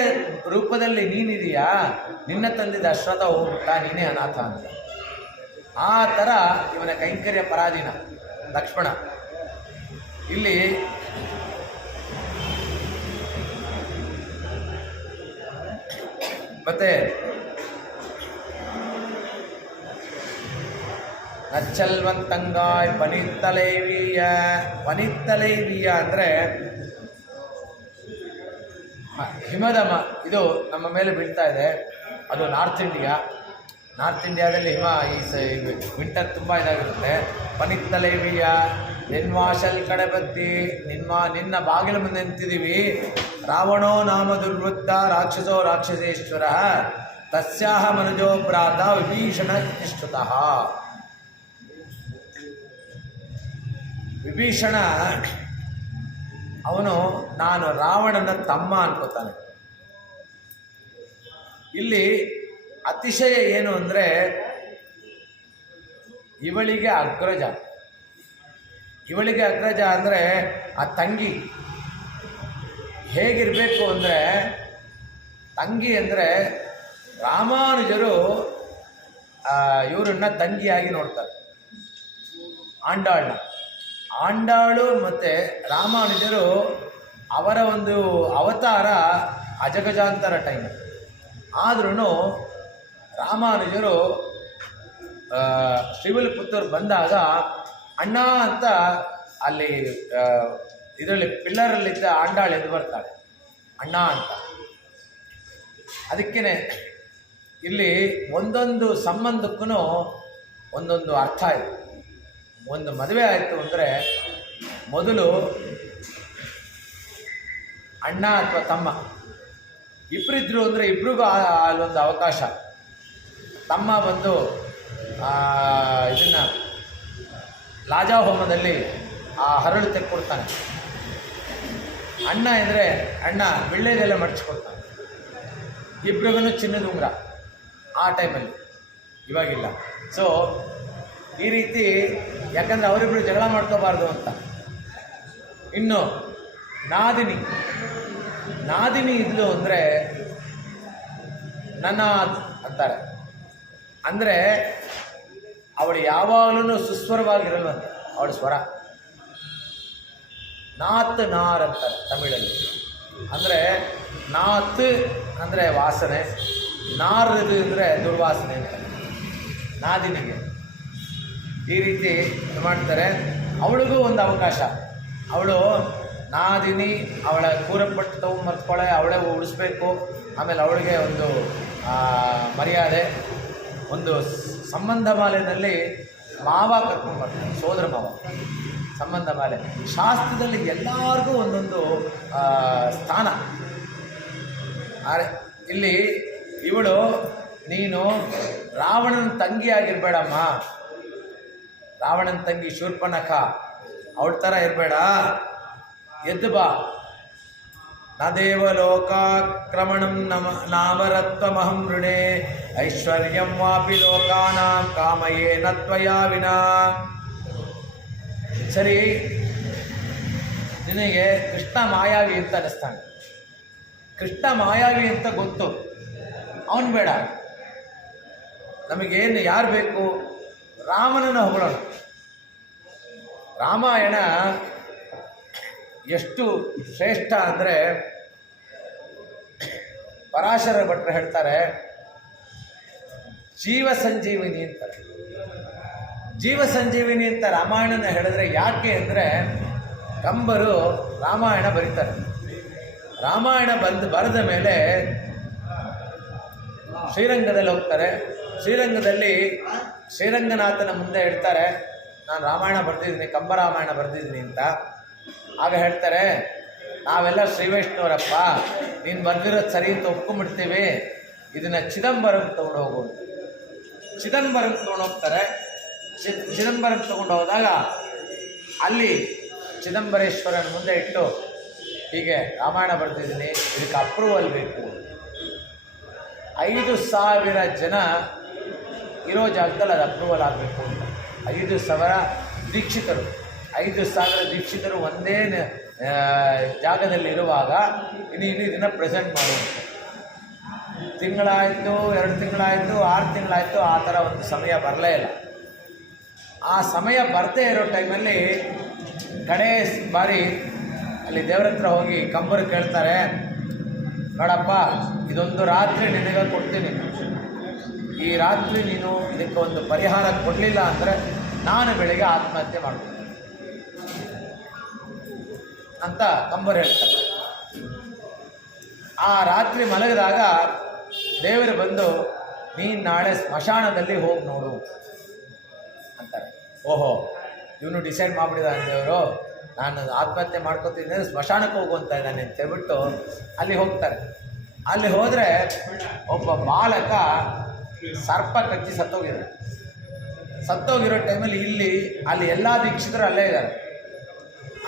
ರೂಪದಲ್ಲಿ ನೀನಿದೆಯಾ, ನಿನ್ನ ತಂದೆ ದಶರಥ ಹೋಗ್ಬಿಟ್ಟ, ನೀನೇ ಅನಾಥ ಅಂತ. ಆ ಥರ ಇವನ ಕೈಂಕರ್ಯ ಪರಾಧೀನ ಲಕ್ಷ್ಮಣ. ಇಲ್ಲಿ ಮತ್ತೆ ನಚ್ಚಲ್ವಂತಂಗಾಯ್ ಪನಿತ್ತಲೈವೀಯ. ಪನಿತ್ತಲೈವೀಯ ಅಂದರೆ ಹಿಮದ ಇದು ನಮ್ಮ ಮೇಲೆ ಬೀಳ್ತಾ ಇದೆ. ಅದು ನಾರ್ತ್ ಇಂಡಿಯಾದಲ್ಲಿ ಹಿಮ ವಿಂಟರ್ ತುಂಬ ಇದಾಗಿರುತ್ತೆ. ಪನಿತ್ತಲೈವೀಯ ನಿನ್ವಾಶಲ್ ಕಡೆ ಬದ್ದಿ ನಿನ್ನ ಬಾಗಿಲು ಮುಂದೆ ನಿಂತಿದ್ದೀವಿ. ರಾವಣೋ ನಾಮ ದುರ್ವೃತ್ತ ರಾಕ್ಷಸೋ ರಾಕ್ಷಸೇಶ್ವರ ತಸ್ಯಾಹ ಮನುಜೋ ಭ್ರಾತ ವಿಭೀಷಣ ನಿಷ್ಠುತಃ. ವಿಭೀಷಣ ಅವನು ನಾನು ರಾವಣನ ತಮ್ಮ ಅನ್ಕೋತಾನೆ. ಇಲ್ಲಿ ಅತಿಶಯ ಏನು ಅಂದರೆ ಇವಳಿಗೆ ಅಗ್ರಜ ಅಂದರೆ ಆ ತಂಗಿ ಹೇಗಿರಬೇಕು ಅಂದರೆ, ತಂಗಿ ಅಂದರೆ ರಾಮಾನುಜರು ಇವರನ್ನ ತಂಗಿಯಾಗಿ ನೋಡ್ತಾರೆ. ಆಂಡಾಳು ಮತ್ತು ರಾಮಾನುಜರು ಅವರ ಒಂದು ಅವತಾರ ಅಜಗಜಾಂತರ ಟೈಮ್. ಆದ್ರೂ ರಾಮಾನುಜರು ಶ್ರೀವಿಲ್ಪುತ್ತೂರು ಬಂದಾಗ ಅಣ್ಣ ಅಂತ ಅಲ್ಲಿ ಇದರಲ್ಲಿ ಪಿಲ್ಲರಲ್ಲಿದ್ದ ಆಂಡಾಳು ಎದ್ದು ಬರ್ತಾಳೆ, ಅಣ್ಣ ಅಂತ. ಅದಕ್ಕೇ ಇಲ್ಲಿ ಒಂದೊಂದು ಸಂಬಂಧಕ್ಕೂ ಒಂದೊಂದು ಅರ್ಥ ಇದೆ. ಒಂದು ಮದುವೆ ಆಯಿತು ಅಂದರೆ ಮೊದಲು ಅಣ್ಣ ಅಥವಾ ತಮ್ಮ ಇಬ್ಬರಿದ್ರು ಅಂದರೆ ಇಬ್ರಿಗೂ ಅಲ್ಲೊಂದು ಅವಕಾಶ. ತಮ್ಮ ಬಂದು ಇದನ್ನು ಲಾಜಾ ಹೋಮದಲ್ಲಿ ಆ ಹರಳು ತೆಕ್ಕೊಡ್ತಾನೆ. ಅಣ್ಣ ಅಂದರೆ ಅಣ್ಣ ಬೆಳ್ಳೆದೆಲ್ಲ ಮಡಚಿಕೊಡ್ತಾನೆ. ಇಬ್ರಿಗೂ ಚಿನ್ನದ ಉಂಗುರ ಆ ಟೈಮಲ್ಲಿ, ಇವಾಗಿಲ್ಲ. ಸೊ ಈ ರೀತಿ, ಯಾಕಂದರೆ ಅವರಿಬ್ಬರು ಜಗಳ ಮಾಡ್ಕೋಬಾರ್ದು ಅಂತ. ಇನ್ನು ನಾದಿನಿ ಇದ್ಲು ಅಂದರೆ ನನ್ನ ಅಂತಾರೆ. ಅಂದರೆ ಅವಳು ಯಾವಾಗಲೂ ಸುಸ್ವರವಾಗಿರಲ್ವಂತೆ. ಅವಳ ಸ್ವರ ನಾತ್ ನಾರ್ ಅಂತಾರೆ ತಮಿಳಲ್ಲಿ. ಅಂದರೆ ನಾತ್ ಅಂದರೆ ವಾಸನೆ, ನಾರದು ಅಂದರೆ ದುರ್ವಾಸನೆ ಅಂತ ನಾದಿನಿಗೆ. ಈ ರೀತಿ ಮಾಡ್ತಾರೆ. ಅವಳಿಗೂ ಒಂದು ಅವಕಾಶ. ಅವಳು ನಾದಿನಿ, ಅವಳ ಕೂರಪಟ್ಟು ತಗೊಂಬರ್ತಾಳೆ, ಅವಳೇ ಉಳಿಸ್ಬೇಕು. ಆಮೇಲೆ ಅವಳಿಗೆ ಒಂದು ಮರ್ಯಾದೆ, ಒಂದು ಸಂಬಂಧ ಮಾಲೆಯಲ್ಲಿ ಮಾವ ಕರ್ಕೊಂಡ್ಬರ್ತಾನೆ, ಸೋದರ ಮಾವ ಸಂಬಂಧ ಮಾಲೆ. ಶಾಸ್ತ್ರದಲ್ಲಿ ಎಲ್ಲರಿಗೂ ಒಂದೊಂದು ಸ್ಥಾನ. ಇಲ್ಲಿ ಇವಳು ನೀನು ರಾವಣನ ತಂಗಿಯಾಗಿರ್ಬೇಡಮ್ಮ, ರಾವಣನ ತಂಗಿ ಶೂರ್ಪನಖ ಅವಳ ಥರ ಇರಬೇಡ, ಎದ್ದು ಬಾ. ನ ದೇವಲೋಕಾಕ್ರಮಣಂ ನಾಮರತ್ವಮಹಂ ಋಣೆ ಐಶ್ವರ್ಯಂ ವಾಪಿ ಲೋಕಾನಾಂ ಕಾಮಯೇ ನ ತ್ವಯಾ ವಿನಾ. ಸರಿ, ನಿನಗೆ ಕೃಷ್ಣ ಮಾಯಾವಿ ಅಂತ ಅನ್ನಿಸ್ತಾನೆ. ಕೃಷ್ಣ ಮಾಯಾವಿ ಅಂತ ಗೊತ್ತು, ಅವನು ಬೇಡ. ನಮಗೇನು ಯಾರು ಬೇಕು? ರಾಮನನ್ನು ಹೊಗಳೋಣ. ರಾಮಾಯಣ ಎಷ್ಟು ಶ್ರೇಷ್ಠ ಅಂದರೆ ಪರಾಶರ ಭಟ್ರು ಹೇಳ್ತಾರೆ, ಜೀವ ಸಂಜೀವಿನಿ ಅಂತಾರೆ. ಜೀವ ಸಂಜೀವಿನಿ ಅಂತ ರಾಮಾಯಣನ ಹೇಳಿದ್ರೆ ಯಾಕೆ ಅಂದರೆ, ಕಂಬರು ರಾಮಾಯಣ ಬರೀತಾರೆ. ರಾಮಾಯಣ ಬರೆದ ಮೇಲೆ ಶ್ರೀರಂಗದಲ್ಲಿ ಹೋಗ್ತಾರೆ. ಶ್ರೀರಂಗದಲ್ಲಿ ಶ್ರೀರಂಗನಾಥನ ಮುಂದೆ ಇಡ್ತಾರೆ, ನಾನು ರಾಮಾಯಣ ಬರೆದಿದ್ದೀನಿ, ಕಂಬ ರಾಮಾಯಣ ಬರೆದಿದ್ದೀನಿ ಅಂತ. ಆಗ ಹೇಳ್ತಾರೆ, ನಾವೆಲ್ಲ ಶ್ರೀವೈಷ್ಣವರಪ್ಪ, ನೀನು ಬರೆದಿರೋದು ಸರಿ ಅಂತ ಒಪ್ಕೊಂಡ್ಬಿಡ್ತೀವಿ, ಇದನ್ನು ಚಿದಂಬರಂ ತೊಗೊಂಡು ಹೋಗು. ಚಿದಂಬರಂ ತೊಗೊಂಡು ಹೋಗ್ತಾರೆ. ಚಿದಂಬರಂ ತೊಗೊಂಡು ಹೋದಾಗ ಅಲ್ಲಿ ಚಿದಂಬರೇಶ್ವರನ ಮುಂದೆ ಇಟ್ಟು, ಹೀಗೆ ರಾಮಾಯಣ ಬರೆದಿದ್ದೀನಿ, ಇದಕ್ಕೆ ಅಪ್ರೂವಲ್ ಬೇಕು. 5,000 ಜನ ಇರೋ ಜಾಗದಲ್ಲಿ ಅದು ಅಪ್ರೂವಲ್ ಆಗಬೇಕು ಅಂತ. 5,000 ದೀಕ್ಷಿತರು, 5,000 ದೀಕ್ಷಿತರು ಒಂದೇ ಜಾಗದಲ್ಲಿ ಇರುವಾಗ ಇನ್ನು ಇದನ್ನು ಪ್ರೆಸೆಂಟ್ ಮಾಡುವಂಥ. ತಿಂಗಳಾಯಿತು, 2 ತಿಂಗಳಾಯಿತು, 6 ತಿಂಗಳಾಯಿತು, ಆ ಥರ ಒಂದು ಸಮಯ ಬರಲೇ ಇಲ್ಲ. ಆ ಸಮಯ ಬರದೇ ಇರೋ ಟೈಮಲ್ಲಿ ಕಡೆ ಬಾರಿ ಅಲ್ಲಿ ದೇವ್ರ ಹತ್ರ ಹೋಗಿ ಕಂಬರು ಕೇಳ್ತಾರೆ, ನೋಡಪ್ಪ, ಇದೊಂದು ರಾತ್ರಿ ನಿನಗೆ ಕೊಡ್ತೀನಿ, ಈ ರಾತ್ರಿ ನೀನು ಇದಕ್ಕೆ ಒಂದು ಪರಿಹಾರ ಕೊಡಲಿಲ್ಲ ಅಂದರೆ ನಾನು ಬೆಳಗ್ಗೆ ಆತ್ಮಹತ್ಯೆ ಮಾಡ್ತೀನಿ ಅಂತ ಕಂಬರು ಹೇಳ್ತಾರೆ. ಆ ರಾತ್ರಿ ಮಲಗಿದಾಗ ದೇವರು ಬಂದು, ನೀನು ನಾಳೆ ಸ್ಮಶಾನದಲ್ಲಿ ಹೋಗಿ ನೋಡು ಅಂತಾರೆ. ಓಹೋ, ಇವನು ಡಿಸೈಡ್ ಮಾಡಿಬಿಟ್ಟಿದ್ದಾನೆ ದೇವರು, ನಾನು ಆತ್ಮಹತ್ಯೆ ಮಾಡ್ಕೊತೀನಿ, ಸ್ಮಶಾನಕ್ಕೆ ಹೋಗುವಂತ ಇದ್ದಾನೆ ಅಂತ ಹೇಳ್ಬಿಟ್ಟು ಅಲ್ಲಿ ಹೋಗ್ತಾರೆ. ಅಲ್ಲಿ ಹೋದರೆ ಒಬ್ಬ ಬಾಲಕ ಸರ್ಪ ಕಚ್ಚಿ ಸತ್ತೋಗಿರೋ ಟೈಮಲ್ಲಿ ಅಲ್ಲಿ ಎಲ್ಲ ದೀಕ್ಷಿತರು ಅಲ್ಲೇ ಇದ್ದಾರೆ.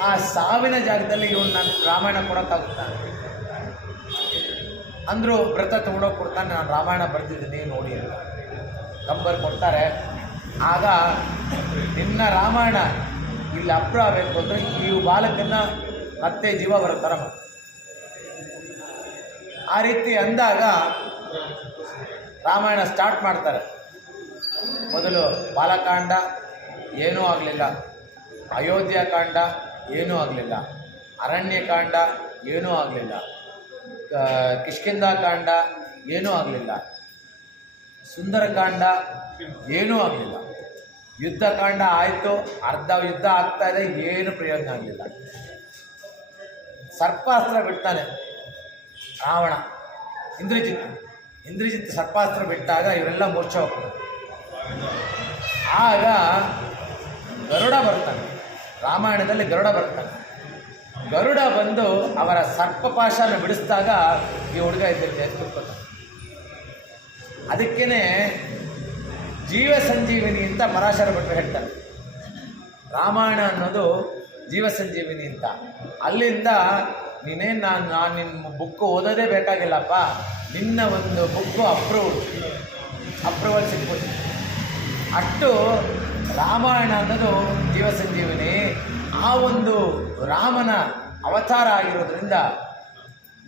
ಆ ಸಾವಿನ ಜಾಗದಲ್ಲಿ ಇವನು ನಾನು ರಾಮಾಯಣ ಕೊಡೋಕ್ಕಾಗುತ್ತಾನೆ ಅಂದರು. ವ್ರತ ತೊಗೊಂಡೋಗಿ ಕೊಡ್ತಾನೆ, ನಾನು ರಾಮಾಯಣ ಬರ್ತಿದ್ದೀನಿ ನೋಡಿ ಅಂತ ಕಂಬರ್ ಕೊಡ್ತಾರೆ. ಆಗ ನಿನ್ನ ರಾಮಾಯಣ ಇಲ್ಲಿ ಅಪ್ರ ಆಗಬೇಕು ಅಂದರೆ ಈ ಬಾಲಕನ್ನ ಮತ್ತೆ ಜೀವ ಬರುತ್ತಾರೆ. ಆ ರೀತಿ ಅಂದಾಗ ರಾಮಾಯಣ ಸ್ಟಾರ್ಟ್ ಮಾಡ್ತಾರೆ. ಮೊದಲು ಬಾಲಕಾಂಡ ಏನೂ ಆಗಲಿಲ್ಲ, ಅಯೋಧ್ಯಕಾಂಡ ಏನೂ ಆಗಲಿಲ್ಲ, ಅರಣ್ಯಕಾಂಡ ಏನೂ ಆಗಲಿಲ್ಲ, ಕಿಷ್ಕಿಂಧಾಕಾಂಡ ಏನೂ ಆಗಲಿಲ್ಲ, ಸುಂದರಕಾಂಡ ಏನೂ ಆಗಲಿಲ್ಲ, ಯುದ್ಧಕಾಂಡ ಆಯಿತು, ಅರ್ಧ ಯುದ್ಧ ಆಗ್ತಾ ಇದೆ, ಏನು ಪ್ರಯೋಜನ ಆಗಲಿಲ್ಲ. ಸರ್ಪಾಸ್ತ್ರ ಬಿಡ್ತಾನೆ ರಾವಣ. ಇಂದ್ರಜಿತ್ ಸರ್ಪಾಸ್ತ್ರ ಬಿಟ್ಟಾಗ ಇವರೆಲ್ಲ ಮೂರ್ಛೆ ಹೋಗ್ತಾರೆ. ಆಗ ಗರುಡ ಬರ್ತಾನೆ. ರಾಮಾಯಣದಲ್ಲಿ ಗರುಡ ಬರ್ತಾನೆ. ಗರುಡ ಬಂದು ಅವರ ಸರ್ಪಪಾಶನ ಬಿಡಿಸಿದಾಗ ಈ ಹುಡುಗ ಇದ್ದಿರುತ್ತೆ ಎತ್ಕೊತಾನೆ. ಅದಕ್ಕೇ ಜೀವ ಸಂಜೀವಿನಿ ಅಂತ ಪರಾಶರ ಭಟ್ರು ಹೇಳ್ತಾರೆ. ರಾಮಾಯಣ ಅನ್ನೋದು ಜೀವ ಸಂಜೀವಿನಿ ಅಂತ. ಅಲ್ಲಿಂದ ನೀನೇನು ನಾನು ನಿನ್ನ ಬುಕ್ಕು ಓದೋದೇ ಬೇಕಾಗಿಲ್ಲಪ್ಪ, ನಿನ್ನ ಒಂದು ಬುಕ್ಕು ಅಪ್ರೂವಲ್ ಸಿಗ್ಬೋದು. ಅಷ್ಟು ರಾಮಾಯಣ ಅನ್ನೋದು ಜೀವ ಸಂಜೀವಿನಿ. ಆ ಒಂದು ರಾಮನ ಅವತಾರ ಆಗಿರೋದ್ರಿಂದ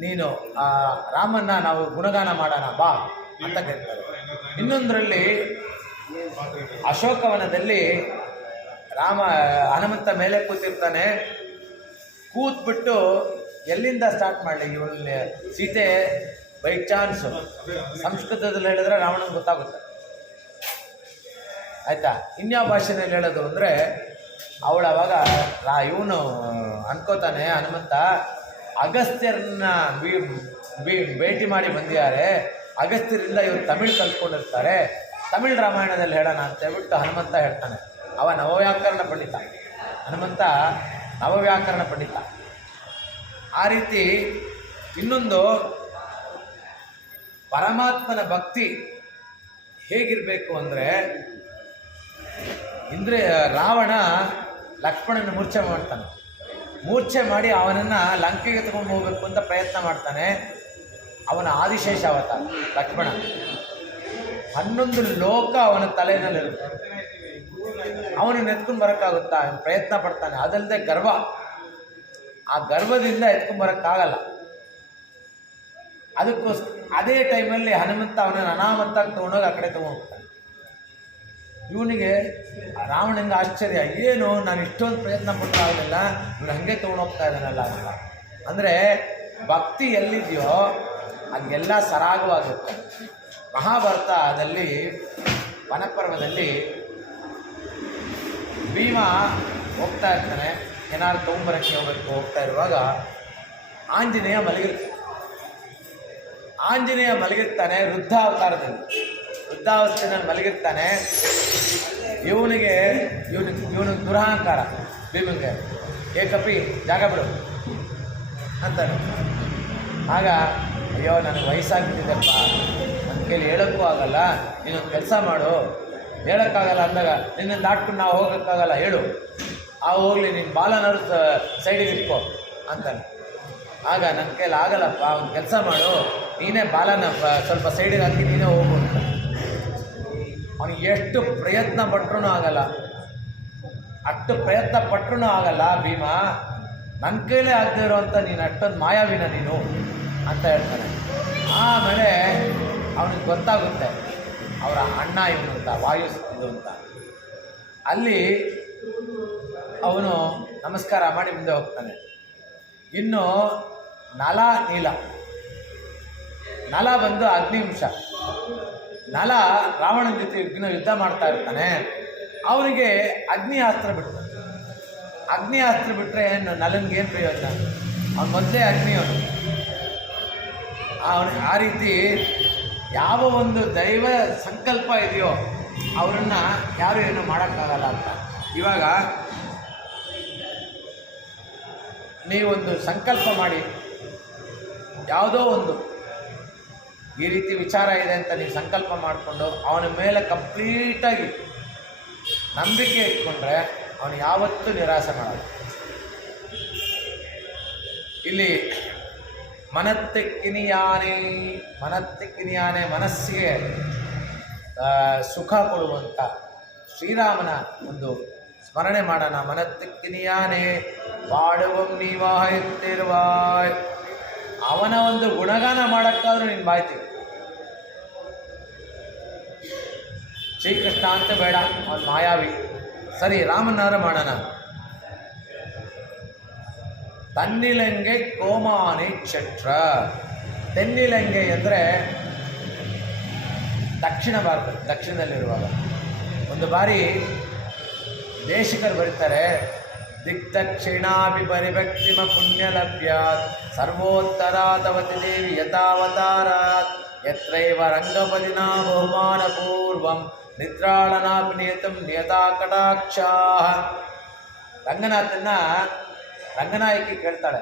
ನೀನು ಆ ರಾಮನ್ನ ನಾವು ಗುಣಗಾನ ಮಾಡೋಣ ಬಾ ಅಂತ ಕೇಳ್ತಾರೆ. ಇನ್ನೊಂದರಲ್ಲಿ ಅಶೋಕವನದಲ್ಲಿ ಹನುಮಂತ ಮೇಲೆ ಕೂತಿರ್ತಾನೆ. ಕೂತ್ಬಿಟ್ಟು ಎಲ್ಲಿಂದ ಸ್ಟಾರ್ಟ್ ಮಾಡಲಿ, ಇವಳು ಸೀತೆ ಬೈ ಚಾನ್ಸು ಸಂಸ್ಕೃತದಲ್ಲಿ ಹೇಳಿದ್ರೆ ರಾವಣನಿಗೆ ಗೊತ್ತಾಗುತ್ತೆ, ಆಯಿತಾ. ಇನ್ಯಾವ ಭಾಷೆಯಲ್ಲಿ ಹೇಳೋದು ಅಂದರೆ ಅವಳು ಅವಾಗ ಇವನು ಅನ್ಕೋತಾನೆ ಹನುಮಂತ, ಅಗಸ್ತ್ಯರನ್ನ ಭೇಟಿ ಮಾಡಿ ಬಂದಿದ್ದಾರೆ, ಅಗಸ್ತ್ಯರಿಂದ ಇವರು ತಮಿಳು ಕಲ್ತ್ಕೊಂಡಿರ್ತಾರೆ, ತಮಿಳು ರಾಮಾಯಣದಲ್ಲಿ ಹೇಳೋಣ ಅಂತ ಹೇಳ್ಬಿಟ್ಟು ಹನುಮಂತ ಹೇಳ್ತಾನೆ. ಅವ ನವವ್ಯಾಕರಣ ಪಂಡಿತ, ಹನುಮಂತ ನವವ್ಯಾಕರಣ ಪಂಡಿತ. ಆ ರೀತಿ ಇನ್ನೊಂದು ಪರಮಾತ್ಮನ ಭಕ್ತಿ ಹೇಗಿರಬೇಕು ಅಂದರೆ, ರಾವಣ ಲಕ್ಷ್ಮಣನ ಮೂರ್ಛೆ ಮಾಡ್ತಾನೆ. ಮೂರ್ಛೆ ಮಾಡಿ ಅವನನ್ನು ಲಂಕೆಗೆ ತಗೊಂಡು ಹೋಗಬೇಕು ಅಂತ ಪ್ರಯತ್ನ ಮಾಡ್ತಾನೆ. ಅವನ ಆದಿಶೇಷ ಅವತಾರ ಲಕ್ಷ್ಮಣ. 11 ಲೋಕ ಅವನ ತಲೆಯಲ್ಲಿರುತ್ತೆ. ಅವನನ್ನು ಎತ್ಕೊಂಡು ಬರೋಕ್ಕಾಗುತ್ತಾ? ಪ್ರಯತ್ನ ಪಡ್ತಾನೆ. ಅದಲ್ಲದೆ ಗರ್ವ, ಆ ಗರ್ವದಿಂದ ಎತ್ಕೊಂಡು ಬರೋಕ್ಕಾಗಲ್ಲ. ಅದಕ್ಕೋಸ್ಕರ ಅದೇ ಟೈಮಲ್ಲಿ ಹನುಮಂತ ಅವನನ್ನು ಅನಾಮತ್ತಾಗಿ ತೊಗೊಂಡೋಗಿ ಆ ಕಡೆ ತೊಗೊಂಡೋಗ್ತಾನೆ. ಇವನಿಗೆ ರಾವಣನಿಗೆ ಆಶ್ಚರ್ಯ, ಏನು ನಾನು ಇಷ್ಟೊಂದು ಪ್ರಯತ್ನ ಪಟ್ಟರು ಆಗಲಿಲ್ಲ, ಇವನು ಹಾಗೆ ತೊಗೊಂಡೋಗ್ತಾ ಇದ್ದಾನಲ್ಲ ಅಂತ. ಅಂದರೆ ಭಕ್ತಿ ಎಲ್ಲಿದೆಯೋ ಅಲ್ಲೆಲ್ಲ ಸರಾಗವಾಗುತ್ತೆ. ಮಹಾಭಾರತದಲ್ಲಿ ವನಪರ್ವದಲ್ಲಿ ಭೀಮ ಹೋಗ್ತಾ ಇರ್ತಾನೆ, ಏನಾದ್ರು ತೊಗೊಂಬರಕ್ಕೆ ಹೋಗ್ತಾ ಇರುವಾಗ ಆಂಜನೇಯ ಮಲಗಿರ್ತಾನೆ ವೃದ್ಧಾವಸ್ಥೆಯಲ್ಲಿ ಮಲಗಿರ್ತಾನೆ. ಇವನಿಗೆ ದುರಹಂಕಾರ ಭೀಮಂಗೆ, ಏ ಕಪಿ ಜಾಗ ಬಿಡು ಅಂತಾನೆ. ಆಗ ಅಯ್ಯೋ ನನಗೆ ವಯಸ್ಸಾಗ್ಬಿಟ್ಟಿದ್ದೆಪ್ಪ, ನನ್ನ ಕೈಲಿ ಹೇಳೋಕ್ಕೂ ಆಗಲ್ಲ, ನೀನೊಂದು ಕೆಲಸ ಮಾಡು, ಹೇಳೋಕ್ಕಾಗಲ್ಲ ಅಂದಾಗ ನಿನ್ನ ದಾಟ್ಕೊಂಡು ನಾವು ಹೋಗೋಕ್ಕಾಗಲ್ಲ, ಹೇಳು, ಹೋಗಲಿ ನೀನು ಬಾಲನರು ಸೈಡಿಗೆ ಇಟ್ಕೋ ಅಂತಾನೆ. ಆಗ ನನ್ನ ಕೈಲಿ ಆಗಲ್ಲಪ್ಪ, ಒಂದು ಕೆಲಸ ಮಾಡು, ನೀನೇ ಬಾಲನ ಸ್ವಲ್ಪ ಸೈಡಿಗೆ ಹಾಕಿ ನೀನೇ ಹೋಗು ಅಂತ. ಅವನಿಗೆ ಎಷ್ಟು ಪ್ರಯತ್ನ ಪಟ್ರೂ ಆಗಲ್ಲ, ಅಷ್ಟು ಪ್ರಯತ್ನ ಪಟ್ರೂ ಆಗಲ್ಲ. ಭೀಮ, ನನ್ನ ಕೈಲೇ ಆಗದೆ ಇರೋವಂಥ ನೀನು ಅಷ್ಟೊಂದು ಮಾಯಾವಿನ ನೀನು ಅಂತ ಹೇಳ್ತಾನೆ. ಆಮೇಲೆ ಅವನಿಗೆ ಗೊತ್ತಾಗುತ್ತೆ ಅವರ ಅಣ್ಣ ಇವನು ಅಂತ, ವಾಯು ಇದು ಅಂತ. ಅಲ್ಲಿ ಅವನು ನಮಸ್ಕಾರ ಮಾಡಿ ಮುಂದೆ ಹೋಗ್ತಾನೆ. ಇನ್ನು ನಲ ಬಂದು ಅಗ್ನಿವಂಶ. ನಲ ರಾವಣನ ಜೊತೆ ಯುದ್ಧ ಮಾಡ್ತಾ ಇರ್ತಾನೆ. ಅವನಿಗೆ ಅಗ್ನಿಯಾಸ್ತ್ರ ಬಿಟ್ಟರೆ ನಲನಿಗೇನು ಪ್ರಯೋಜನ? ಅವನು ಮೊದಲೇ ಅಗ್ನಿಯವನು. ಆ ರೀತಿ ಯಾವ ಒಂದು ದೈವ ಸಂಕಲ್ಪ ಇದೆಯೋ ಅವರನ್ನು ಯಾರು ಏನು ಮಾಡೋಕ್ಕಾಗಲ್ಲ ಅಂತ. ಇವಾಗ ನೀವೊಂದು ಸಂಕಲ್ಪ ಮಾಡಿ, ಯಾವುದೋ ಒಂದು ಈ ರೀತಿ ವಿಚಾರ ಇದೆ ಅಂತ ನೀವು ಸಂಕಲ್ಪ ಮಾಡಿಕೊಂಡು ಅವನ ಮೇಲೆ ಕಂಪ್ಲೀಟಾಗಿ ನಂಬಿಕೆ ಇಟ್ಕೊಂಡ್ರೆ ಅವನು ಯಾವತ್ತೂ ನಿರಾಸೆ ಮಾಡಲ್ಲ. ಇಲ್ಲಿ ಮನತ್ತೆಕ್ಕಿನಿಯಾನೆ ಮನಸ್ಸಿಗೆ ಸುಖ ಕೊಡುವಂಥ ಶ್ರೀರಾಮನ ಒಂದು ಸ್ಮರಣೆ ಮಾಡೋಣ. ಮನತ್ತೆಕ್ಕಿನಿಯಾನೆ ಬಾಡುವಂ ನೀವಾಯುತ್ತಿರುವಾಯ್. ಅವನ ಒಂದು ಗುಣಗಾನ ಮಾಡೋಕ್ಕಾದ್ರೂ ನೀನು ಬಾಯ್ತೀವಿ. ಶ್ರೀಕೃಷ್ಣ ಅಂತ ಬೇಡ, ಅವನು ಮಾಯಾವಿ. ಸರಿ, ರಾಮನಾರ ಮಾಡೋಣ. ತನ್ನಿಲಂಗೆ ಕೋಮಾನಿ ಕ್ಷತ್ರ. ತೆನ್ನಿಲಂಗೆ ಅಂದರೆ ದಕ್ಷಿಣ ಭಾರತ, ದಕ್ಷಿಣದಲ್ಲಿರುವಾಗ ಒಂದು ಬಾರಿ ದೇಶಿಕರು ಬರೀತಾರೆ, ದಿಗ್ದಕ್ಷಿಣಾಭಿ ಪರಿಭಕ್ತಿಮ ಪುಣ್ಯ ಲಭ್ಯಾತ್ ಸರ್ವೋತ್ತರಾತವತಿ ದೇವಿ ಯಥಾವತಾರಾತ್ ಯತ್ರೈವ ರಂಗಪದಿನಾ ಬಹುಮಾನ ಪೂರ್ವಂ ನಿದ್ರಾಳನಾಭಿನಿಯತಂ ನಿಯತಾ ಕಟಾಕ್ಷಾಃ. ರಂಗನಾಯಕಿ ಕೇಳ್ತಾಳೆ,